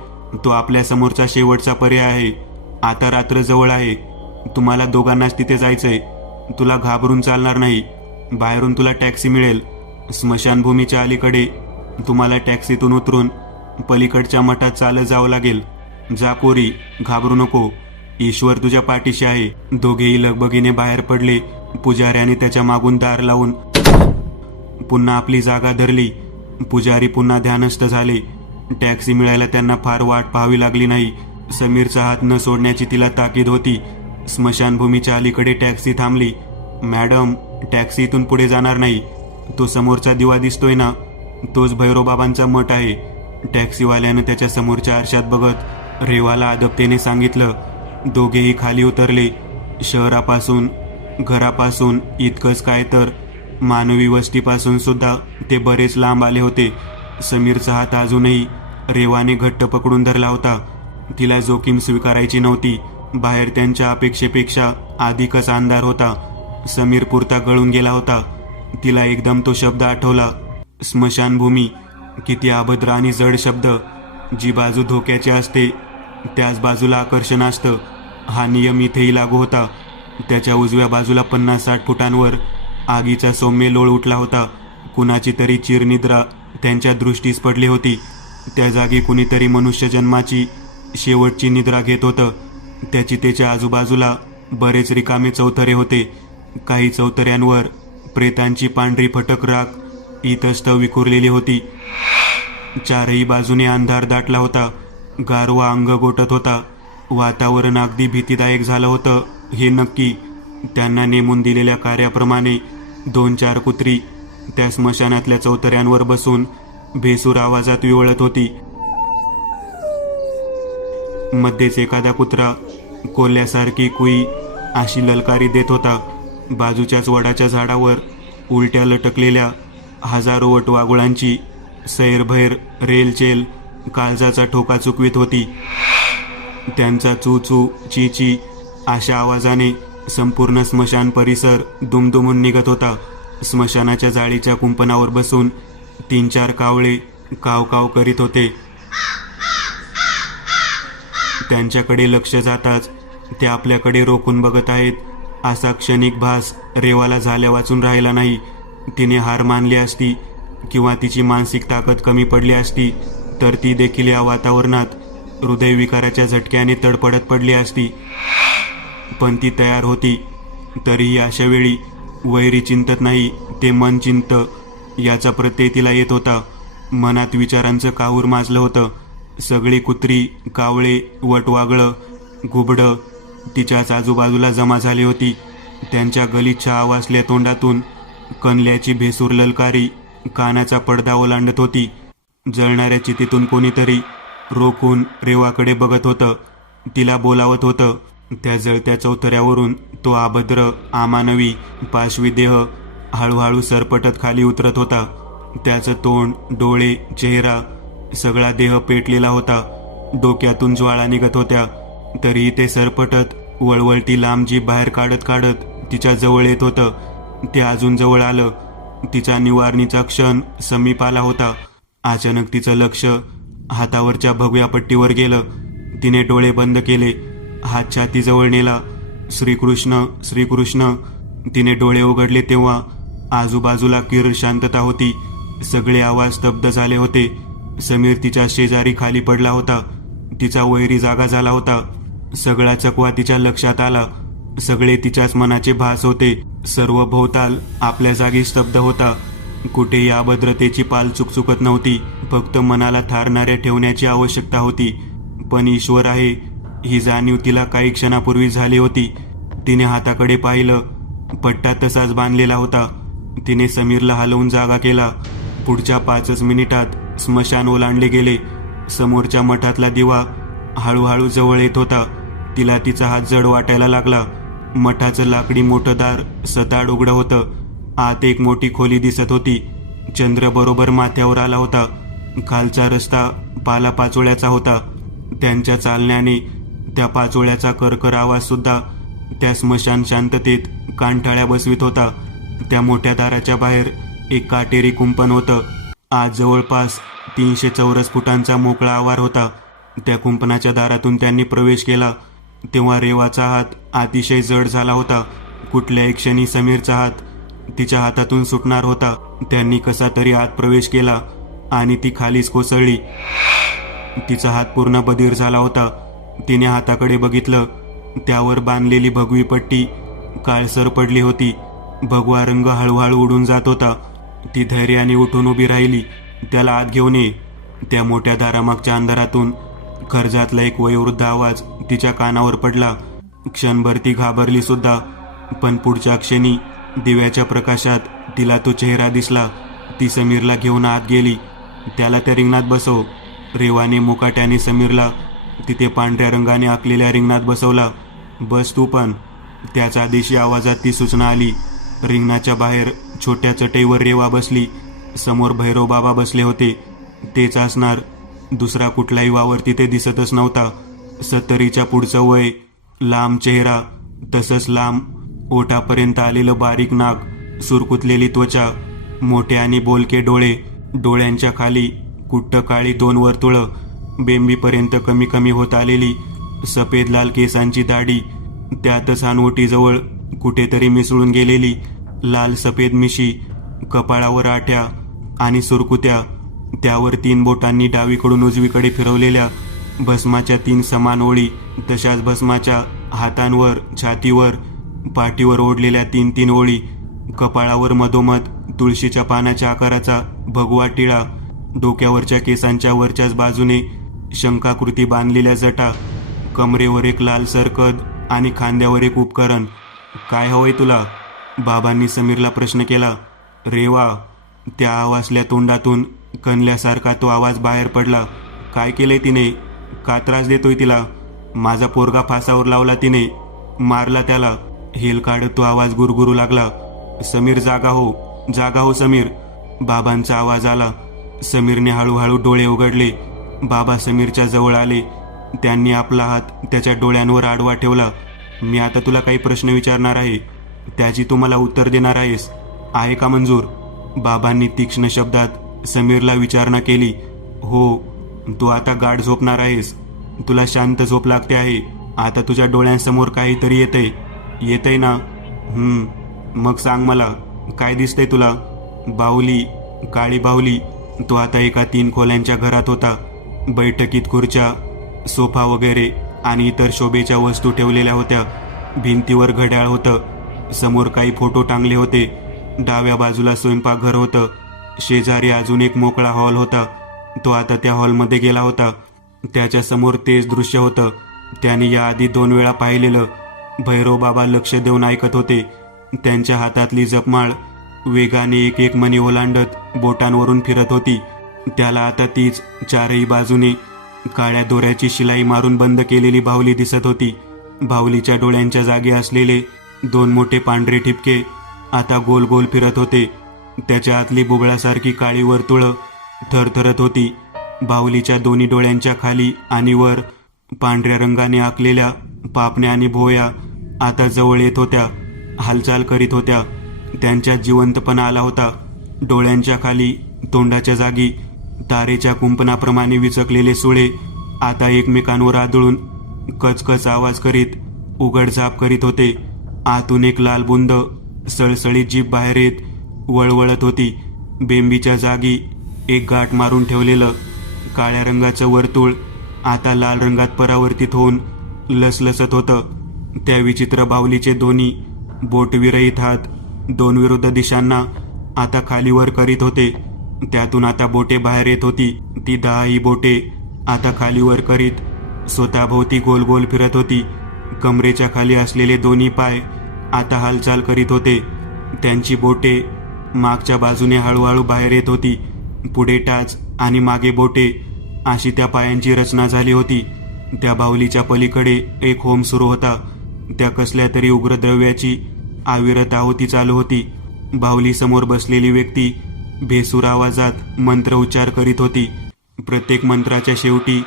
तो आपल्या समोरचा शेवटचा पर्याय आहे. आता रात्र जवळ आहे. तुम्हाला दोघांनाच तिथे जायचंय. तुला घाबरून चालणार नाही. बाहेरून तुला टॅक्सी मिळेल. स्मशानभूमीच्या अलीकडे तुम्हाला टॅक्सीतून उतरून पलीकडच्या मठात चालत जावं लागेल. जा पोरी, घाबरू नको. ईश्वर तुझ्या पाठीशी आहे. दोघेही लगबगीने बाहेर पडले. पुजाऱ्याने त्याच्या मागून दार लावून पुन्हा आपली जागा धरली. पुजारी पुन्हा ध्यानस्थ झाले. टॅक्सी मिळायला त्यांना फार वाट पाहावी लागली नाही. समीरचा हात न सोडण्याची तिला ताकीद होती. स्मशानभूमीच्या अलीकडे टॅक्सी थांबली. मॅडम, टॅक्सी इथून पुढे जाणार नाही. तो समोरचा दिवा दिसतोय ना, तोच भैरोबाबांचा मठ आहे. टॅक्सीवाल्यानं त्याच्या समोरच्या आरशात बघत रेवाला अदबतेने सांगितलं. दोघेही खाली उतरले. शहरापासून, घरापासून इतकंच काय तर मानवी वस्तीपासून सुद्धा ते बरेच लांब आले होते. समीरचा हात अजूनही रेवाने घट्ट पकडून धरला होता. तिला जोखीम स्वीकारायची नव्हती. बाहेर त्यांच्या अपेक्षेपेक्षा अधिकच अंधार होता. समीर पुरता गळून गेला होता. तिला एकदम तो शब्द आठवला. स्मशानभूमी. किती अभद्र आणि जड शब्द. जी बाजू धोक्याची असते त्याच बाजूला आकर्षण असतं. हा नियम इथेही लागू होता. त्याच्या उजव्या बाजूला 50-60 फुटांवर आगीचा सौम्य लोळ उठला होता. कुणाची तरी चिरनिद्रा त्यांच्या दृष्टीस पडली होती. त्या जागी कुणीतरी मनुष्यजन्माची शेवटची निद्रा घेत होतं. त्याची त्याच्या आजूबाजूला बरेच रिकामे चौथरे होते. काही चौथऱ्यांवर प्रेतांची पांढरी फटक राख इतस्तव विखुरलेली होती. चारही बाजूने अंधार दाटला होता. गारवा अंग गोटत होता. वातावरण अगदी भीतीदायक झालं होतं हे नक्की. त्यांना नेमून दिलेल्या कार्याप्रमाणे 2-4 कुत्री त्या स्मशानातल्या चौतऱ्यांवर बसून भेसूर आवाजात विवळत होती. मध्येच एखादा कुत्रा कोल्ह्यासारखी कुई अशी ललकारी देत होता. बाजूच्याच वडाच्या झाडावर उलट्या लटकलेल्या हजारो वटवाघुळांची सैरभैर रेलचेल काळजाचा ठोका चुकवीत होती. त्यांचा चू चू ची ची अशा आवाजाने संपूर्ण स्मशान परिसर दुमदुमून निघत होता. स्मशानाच्या जाळीच्या कुंपणावर बसून 3-4 कावळे काव काव करीत होते. त्यांच्याकडे लक्ष जाताच ते आपल्याकडे रोखून बघत आहेत असा क्षणिक भास रेवाला झाल्या वाचून राहिला नाही. तिने हार मानली असती किंवा तिची मानसिक ताकद कमी पडली असती तर ती देखील या वातावरणात हृदयविकाराच्या झटक्याने तडफडत पडली असती. पण ती तयार होती. तरीही अशा वेळी वैरी चिंतत नाही, ते मन चिंत याचा प्रत्यय तिला येत होता. मनात विचारांचं काहूर माजलं होतं. सगळी कुत्री, कावळे, वटवागळं, घुबडं तिच्याच आजूबाजूला जमा झाली होती. त्यांच्या गलिच्छ आवाजल्या तोंडातून कणल्याची भेसूर ललकारी कानाचा पडदा ओलांडत होती. जळणाऱ्या चितेतून कोणीतरी रोखून रेवाकडे बघत होतं. तिला बोलावत होतं. त्या जळत्या चौथऱ्यावरून तो अभद्र अमानवी पाशवी देह हळूहळू सरपटत खाली उतरत होता. त्याचं तोंड, डोळे, चेहरा, सगळा देह पेटलेला होता. डोक्यातून ज्वाळा निघत होत्या. तरीही ते सरपटत वळवळती लांब जीभ बाहेर काढत काढत तिच्या जवळ येत होतं. ते अजून जवळ आलं. तिचा निवारणीचा क्षण समीप आला होता. अचानक तिचं लक्ष हातावरच्या भगव्या पट्टीवर गेलं. तिने डोळे बंद केले, हात छातीजवळ नेला. श्रीकृष्ण, श्रीकृष्ण. तिने डोळे उघडले तेव्हा आजूबाजूला किर्र शांतता होती. सगळे आवाज स्तब्ध झाले होते. समीर तिच्या शेजारी खाली पडला होता. तिचा वैरी जागा झाला होता. सगळा चकवा तिच्या लक्षात आला. सगळे तिच्याच मनाचे भास होते. सर्व भोवताल आपल्या जागी स्तब्ध होता. कुठेही अभद्रतेची पाल चुकचुकत नव्हती. फक्त मनाला थारणाऱ्या ठेवण्याची आवश्यकता होती. पण ईश्वर आहे ही जाणीव तिला काही क्षणापूर्वी झाली होती. तिने हाताकडे पाहिलं. पट्टा तसाच बांधलेला होता. तिने समीरला हलवून जागा केला. पुढच्या 5 मिनिटात स्मशान ओलांडले गेले. समोरच्या मठातला दिवा हळूहळू जवळ येत होता. तिला तिचा हात जड वाटायला लागला. मठाचं लाकडी मोठं दार सताड उघडं होतं. आत एक मोठी खोली दिसत होती. चंद्र बरोबर माथ्यावर आला होता. खालचा रस्ता पालापाचोळ्याचा होता. त्यांच्या चालण्याने त्या पाचोळ्याचा करकर आवाज सुद्धा त्या स्मशान शांततेत कानठाळ्या बसवीत होता. त्या मोठ्या दाराच्या बाहेर एक काटेरी कुंपण होतं. आज जवळपास 300 चौरस फुटांचा मोकळा आवार होता. त्या कुंपणाच्या दारातून त्यांनी प्रवेश केला तेव्हा रेवाचा हात अतिशय जड झाला होता. कुठल्याही क्षणी समीरचा हात तिच्या हातातून सुटणार होता. त्यांनी कसा तरी आत प्रवेश केला आणि ती खालीच कोसळली. तिचा हात पूर्ण बधीर झाला होता. तिने हाताकडे बघितलं. त्यावर बांधलेली भगवी पट्टी काळसर पडली होती. भगवा रंग हळूहळू उडून जात होता. ती धैर्याने उठून उभी राहिली. त्याला आत घेऊन ये. त्या मोठ्या दारामागच्या अंधारातून खर्जातला एक वयोवृद्ध आवाज तिच्या कानावर पडला. क्षणभर ती घाबरली सुद्धा. पण पुढच्या क्षणी दिव्याच्या प्रकाशात तिला तो चेहरा दिसला. ती समीरला घेऊन आत गेली. त्याला त्या रिंगणात बसव. रेवाने मुकाट्याने समीरला तिथे पांढऱ्या रंगाने आखलेल्या रिंगणात बसवला. बस तू पण. त्याच्या आदेशी आवाजात ती सूचना आली. रिंगणाच्या बाहेर छोट्या चटईवर रेवा बसली. समोर भैरव बाबा बसले होते. तेच असणार. दुसरा कुठलाही वावर तिथे दिसतच नव्हता. 70च्या पुढचं वय, लांब चेहरा, तसंच लांब ओठापर्यंत आलेलं बारीक नाक, सुरकुतलेली त्वचा, मोठे आणि बोलके डोळे. डोळ्यांच्या खाली कुट्ट काळी 2 वर्तुळं, बेंबीपर्यंत कमी कमी होत आलेली सफेद लाल केसांची दाढी, त्यातच हानवटीजवळ कुठेतरी मिसळून गेलेली लाल सफेद मिशी, कपाळावर आठ्या आणि सुरकुत्या. त्यावर 3 बोटांनी डावीकडून उजवीकडे फिरवलेल्या भस्माच्या 3 समान ओळी. तशाच भस्माच्या हातांवर, छातीवर, पाठीवर ओढलेल्या 3 ओळी. कपाळावर मधोमध तुळशीच्या पानाच्या आकाराचा भगवा टिळा. डोक्यावरच्या केसांच्या वरच्याच बाजूने शंखाकृती बांधलेल्या जटा. कमरेवर एक लालसर कद आणि खांद्यावर एक उपकरण. काय हवंय तुला? बाबांनी समीरला प्रश्न केला. रेवा. त्या आवाजल्या तोंडातून कणल्यासारखा तो आवाज बाहेर पडला. काय केलंय तिने? का त्रास देतोय तिला? माझा पोरगा फासावर लावला तिने. मारला त्याला. हेल काढत तो आवाज गुरगुरू लागला. समीर जागा हो, जागा हो समीर. बाबांचा आवाज आला. समीरने हळूहळू डोळे उघडले. बाबा समीरच्या जवळ आले. त्यांनी आपला हात त्याच्या डोळ्यांवर आडवा ठेवला. मी आता तुला काही प्रश्न विचारणार आहे. त्याची तू मला उत्तर देणार आहेस. आहे का मंजूर? बाबांनी तीक्ष्ण शब्दात समीरला विचारणा केली. हो. तू आता गाढ झोपणार आहेस. तुला शांत झोप लागते आहे. आता तुझ्या डोळ्यांसमोर काहीतरी येतंय ना? मग सांग मला, काय दिसतंय तुला? बाहुली, काळी बाहुली. तो आता एका 3 खोल्यांच्या घरात होता. बैठकीत खुर्च्या, सोफा वगैरे आणि इतर शोभेच्या वस्तू ठेवलेल्या होत्या. भिंतीवर घड्याळ होतं. समोर काही फोटो टांगले होते. डाव्या बाजूला स्वयंपाकघर होतं. शेजारी अजून एक मोकळा हॉल होता. तो आता त्या हॉलमध्ये गेला होता. त्याच्या समोर तेच दृश्य होतं. त्याने याआधी 2 वेळा पाहिलेलं. भैरव बाबा लक्ष देऊन ऐकत होते. त्यांच्या हातातली जपमाळ वेगाने एक मणी ओलांडत बोटांवरून फिरत होती. त्याला आता तीच 4ही बाजूने काळ्या दोऱ्याची शिलाई मारून बंद केलेली बाहुली दिसत होती. बाहुलीच्या डोळ्यांच्या जागी असलेले 2 मोठे पांढरे ठिपके आता गोल गोल फिरत होते. त्याच्या आतली बुबळासारखी काळी वर्तुळं थरथरत होती. बाहुलीच्या दोन्ही डोळ्यांच्या खाली आणि वर पांढऱ्या रंगाने आखलेल्या पापण्या आणि भोया आता जवळ येत होत्या, हालचाल करीत होत्या. त्यांच्यात जिवंतपणा आला होता. डोळ्यांच्या खाली तोंडाच्या जागी तारेच्या कुंपणाप्रमाणे विचकलेले सुळे आता एकमेकांवर आदळून कचकच आवाज करीत उघडझाप करीत होते. आतून एक लाल बुंद सळसळीत जीभ बाहेर येत वळवळत होती. बेंबीच्या जागी एक गाठ मारून ठेवलेलं काळ्या रंगाचं वर्तुळ आता लाल रंगात परावर्तित होऊन लसलसत होतं. त्या विचित्र बाहुलीचे दोन्ही बोटविरहित हात 2 विरुद्ध दिशांना आता खालीवर करीत होते. त्यातून आता बोटे बाहेर येत होती. ती 10ही बोटे आता खालीवर करीत स्वतःभोवती गोल गोल फिरत होती. कमरेच्या खाली असलेले दोन्ही पाय आता हालचाल करीत होते. त्यांची बोटे मागच्या बाजूने हळूहळू बाहेर येत होती. पुढे टाच आणि मागे बोटे अशी त्या पायांची रचना झाली होती. त्या बाहुलीच्या पलीकडे एक होम सुरू होता. त्या कसल्या तरी उग्र द्रव्याची अविरत आहुती चालू होती. बाहुली समोर बसलेली व्यक्ती भेसूर आवाजात मंत्र उच्चार करीत होती. प्रत्येक मंत्राच्या शेवटी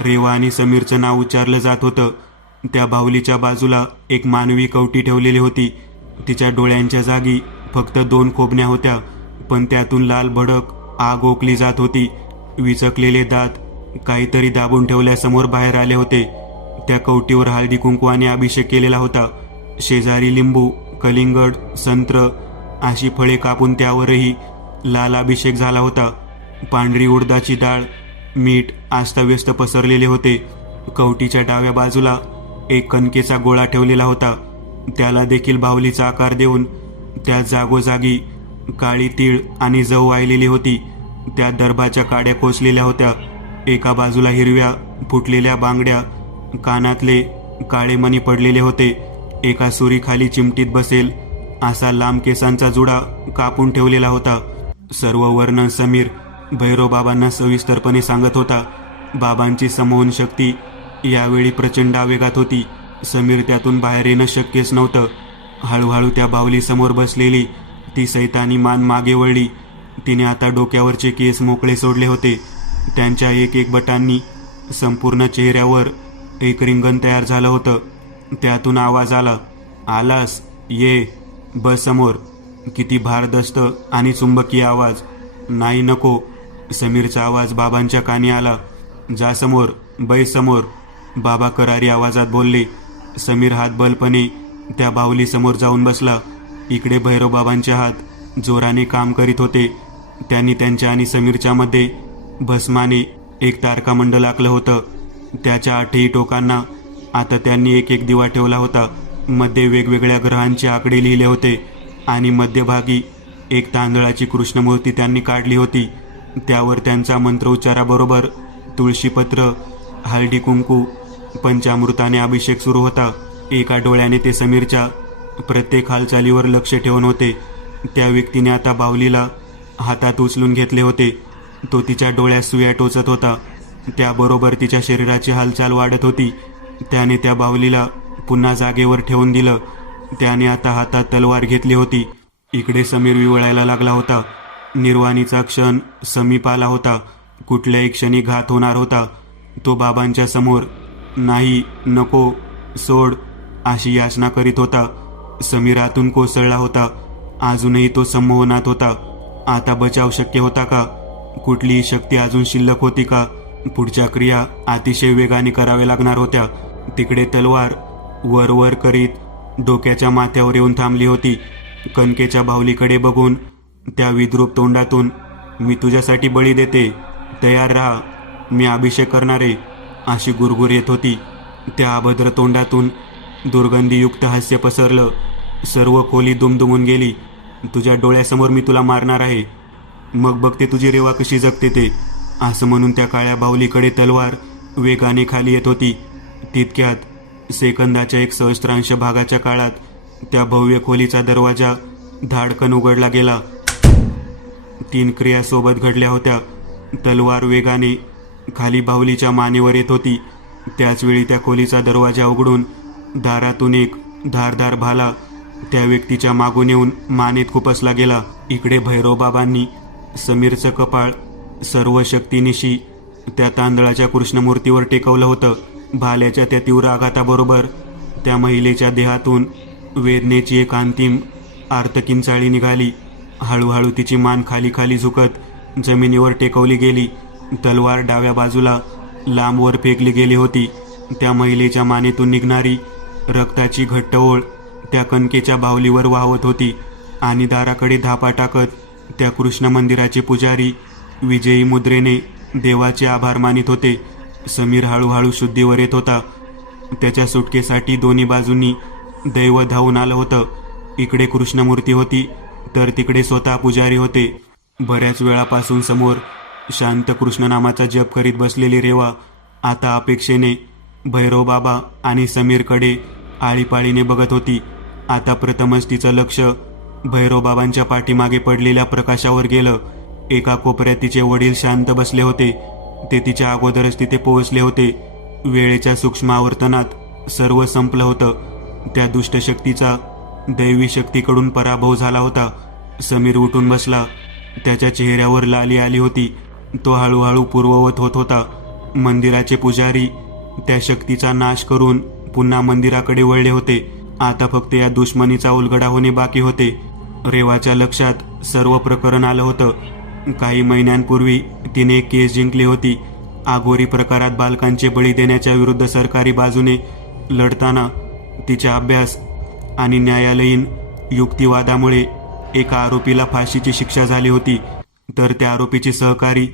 रेवा आणि समीरचं नाव उच्चारलं जात होतं. त्या बाहुलीच्या बाजूला एक मानवी कवटी ठेवलेली होती. तिच्या डोळ्यांच्या जागी फक्त 2 खोबण्या होत्या, पण त्यातून लाल भडक आग ओकली जात होती. विचकलेले दात काहीतरी दाबून ठेवल्यासमोर बाहेर आले होते. त्या कवटीवर हळदी कुंकवाने अभिषेक केलेला होता. शेजारी लिंबू, कलिंगड, संत्र अशी फळे कापून त्यावरही लाल अभिषेक झाला होता. पांढरी उडदाची डाळ, मीठ आस्ताव्यस्त पसरलेले होते. कवटीच्या डाव्या बाजूला एक कणकेचा गोळा ठेवलेला होता. त्याला देखील बाहुलीचा आकार देऊन त्या जागोजागी काळी तीळ आणि जव वाहिलेली होती. त्या दर्भाच्या काड्या कोसलेल्या होत्या. एका बाजूला हिरव्या फुटलेल्या बांगड्या, कानातले काळे मणी पडलेले होते. एका सुरीखाली चिमटीत बसेल असा लांब केसांचा जुडा कापून ठेवलेला होता. सर्व वर्णन समीर भैरवबाबांना सविस्तरपणे सांगत होता. बाबांची समोहन शक्ती यावेळी प्रचंड आवेगात होती. समीर त्यातून बाहेर येणं शक्यच नव्हतं. हळूहळू त्या बाहुलीसमोर बसलेली ती सैतानी मान मागे वळली. तिने आता डोक्यावरचे केस मोकळे सोडले होते. त्यांच्या एक एक बटांनी संपूर्ण चेहऱ्यावर एक रिंगण तयार झालं होतं. त्यातून आवाज आला, आलास, ये, बस समोर. किती भारदस्त आणि चुंबकीय आवाज. नाही, नको. समीरचा आवाज बाबांच्या कानी आला. जा समोर, बैस समोर, बाबा करारी आवाजात बोलले. समीर हातबलपणे त्या बाहुलीसमोर जाऊन बसला. इकडे भैरवबाबांचे हात जोराने काम करीत होते. त्यांनी त्यांच्या आणि समीरच्या मध्ये भस्माने एक तारकामंडल आखलं होतं. त्याच्या 8ही टोकांना आता त्यांनी एक एक दिवा ठेवला होता. मध्ये वेगवेगळ्या ग्रहांचे आकडे लिहिले होते आणि मध्यभागी एक तांदळाची कृष्णमूर्ती त्यांनी काढली होती. त्यावर त्यांचा मंत्रोच्चाराबरोबर तुळशीपत्र, हळदी कुंकू, पंचामृताने अभिषेक सुरू होता. एका डोळ्याने ते समीरच्या प्रत्येक हालचालीवर लक्ष ठेवून होते. त्या व्यक्तीने आता बाहुलीला हातात उचलून घेतले होते. तो तिच्या डोळ्यात सुया टोचत होता. त्याबरोबर तिच्या शरीराची हालचाल वाढत होती. त्याने त्या बाहुलीला पुन्हा जागेवर ठेवून दिलं. त्याने आता हातात तलवार घेतली होती. इकडे समीर विवळायला लागला होता. निर्वाणीचा क्षण समीप आला होता. कुठल्याही क्षणी घात होणार होता. तो बाबांच्या समोर नाही, नको, सोड अशी याचना करीत होता. समीर आतून कोसळला होता. अजूनही तो संमोहनात होता. आता बचाव शक्य होता का? कुठलीही शक्ती अजून शिल्लक होती का? पुढच्या क्रिया अतिशय वेगाने कराव्या लागणार होत्या. तिकडे तलवार वर वर करीत डोक्याच्या माथ्यावर येऊन थांबली होती. कणकेच्या बाहुलीकडे बघून त्या विद्रूप तोंडातून, मी तुझ्यासाठी बळी देते, तयार राहा, मी अभिषेक करणारे अशी गुरगुर येत होती. त्या अभद्र तोंडातून दुर्गंधीयुक्त हास्य पसरलं. सर्व खोली दुमदुमून गेली. तुझ्या डोळ्यासमोर मी तुला मारणार आहे, मग बघते तुझी रेवा कशी जगते ते, असं म्हणून त्या काळ्या बाहुलीकडे तलवार वेगाने खाली येत होती. तितक्यात सेकंदाच्या 1 सहस्त्रांश भागाच्या काळात त्या भव्य खोलीचा दरवाजा धाडकन उघडला गेला. 3 क्रिया सोबत घडल्या होत्या. तलवार वेगाने खाली बाहुलीच्या मानेवर येत होती. त्याचवेळी त्या खोलीचा दरवाजा उघडून दारातून एक धारदार भाला त्या व्यक्तीच्या मागून येऊन मानेत खुपसला गेला. इकडे भैरवबाबांनी समीरचं कपाळ सर्व शक्तीनिशी त्या तांदळाच्या कृष्णमूर्तीवर टेकवलं होतं. भाल्याच्या त्या तीव्र आघाताबरोबर त्या महिलेच्या देहातून वेदनेची एक अंतिम आर्तकिंचाळी निघाली. हळूहळू तिची मान खाली खाली झुकत जमिनीवर टेकवली गेली. तलवार डाव्या बाजूला लांबवर फेकली गेली होती. त्या महिलेच्या मानेतून निघणारी रक्ताची घट्ट ओळ त्या कणकेच्या बाहुलीवर वाहत होती आणि दाराकडे धापा टाकत त्या कृष्ण मंदिराचे पुजारी विजयी मुद्रेने देवाचे आभार मानित होते. समीर हळूहळू शुद्धीवर येत होता. त्याच्या सुटकेसाठी दोन्ही बाजूंनी दैव धावून आलं होतं. इकडे कृष्णमूर्ती होती तर तिकडे स्वतः पुजारी होते. बऱ्याच वेळापासून समोर शांत कृष्ण नामाचा जप करीत बसलेली रेवा आता अपेक्षेने भैरवबाबा आणि समीरकडे आळीपाळीने बघत होती. आता प्रथमच तिचं लक्ष भैरवबाबांच्या पाठीमागे पडलेल्या प्रकाशावर गेलं. एका कोपऱ्यात तिचे वडील शांत बसले होते. ते तिच्या अगोदरच तिथे पोहोचले होते. वेळेच्या सूक्ष्म आवर्तनात सर्व संपलं होतं. त्या दुष्ट शक्तीचा दैवी शक्तीकडून पराभव झाला होता. समीर उठून बसला. त्याच्या चेहऱ्यावर लाली आली होती. तो हळूहळू पूर्ववत होत होता. मंदिराचे पुजारी त्या शक्तीचा नाश करून पुन्हा मंदिराकडे वळले होते. आता फक्त या दुश्मनीचा उलगडा होणे बाकी होते. रेवाच्या लक्षात सर्व प्रकरण आलं होतं. काही महिन्यांपूर्वी तिने एक केस जिंकली होती. आघोरी प्रकारात बालकांचे बळी देण्याच्या विरुद्ध सरकारी बाजूने लढताना तिच्या अभ्यास आणि न्यायालयीन युक्तिवादामुळे एका आरोपीला फाशीची शिक्षा झाली होती. तर त्या आरोपीची सहकारी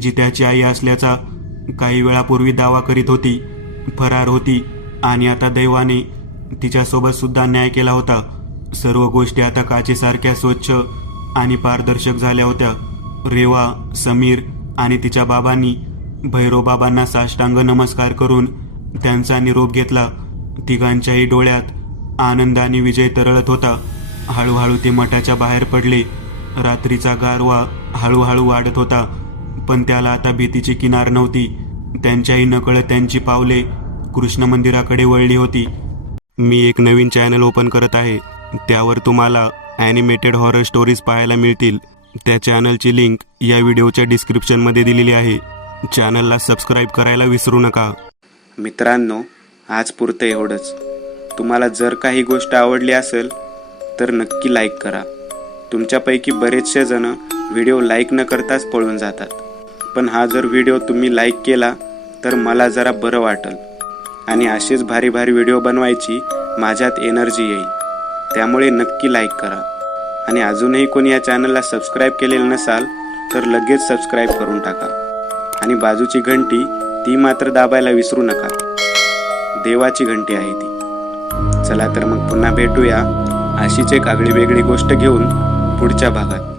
जी त्याची आई असल्याचा काही वेळापूर्वी दावा करीत होती फरार होती आणि आता दैवाने तिच्यासोबत सुद्धा न्याय केला होता. सर्व गोष्टी आता काचेसारख्या स्वच्छ आणि पारदर्शक झाल्या होत्या. रेवा, समीर आणि तिच्या बाबांनी भैरवबाबांना साष्टांग नमस्कार करून त्यांचा निरोप घेतला. तिघांच्याही डोळ्यात आनंद आणि विजय तरळत होता. हळूहळू ते मठाच्या बाहेर पडले. रात्रीचा गारवा हळूहळू वाढत होता, पण त्याला आता भीतीची किनार नव्हती. त्यांच्याही नकळत त्यांची पावले कृष्ण मंदिराकडे वळली होती. मी एक नवीन चॅनल ओपन करत आहे. त्यावर तुम्हाला ॲनिमेटेड हॉरर स्टोरीज पाहायला मिळतील. त्या चॅनलची लिंक या व्हिडिओच्या डिस्क्रिप्शनमध्ये दिलेली आहे. चॅनलला सबस्क्राईब करायला विसरू नका. मित्रांनो, आज पुरतं एवढंच. तुम्हाला जर काही गोष्ट आवडली असेल तर नक्की लाईक करा. तुमच्यापैकी बरेचसे जण व्हिडिओ लाईक न करताच पळून जातात, पण हा जर व्हिडिओ तुम्ही लाईक केला तर मला जरा बरं वाटेल आणि असेच भारी भारी व्हिडिओ बनवायची माझ्यात एनर्जी येईल. त्यामुळे नक्की लाईक करा. आणि अजूनही कोणी या चॅनलला सबस्क्राईब केलेलं नसाल तर लगेच सबस्क्राईब करून टाका. आणि बाजूची घंटी ती मात्र दाबायला विसरू नका. देवाची घंटी आहे ती. चला तर मग पुन्हा भेटूया अशीच एक आगळी वेगळी गोष्ट घेऊन पुढच्या भागात.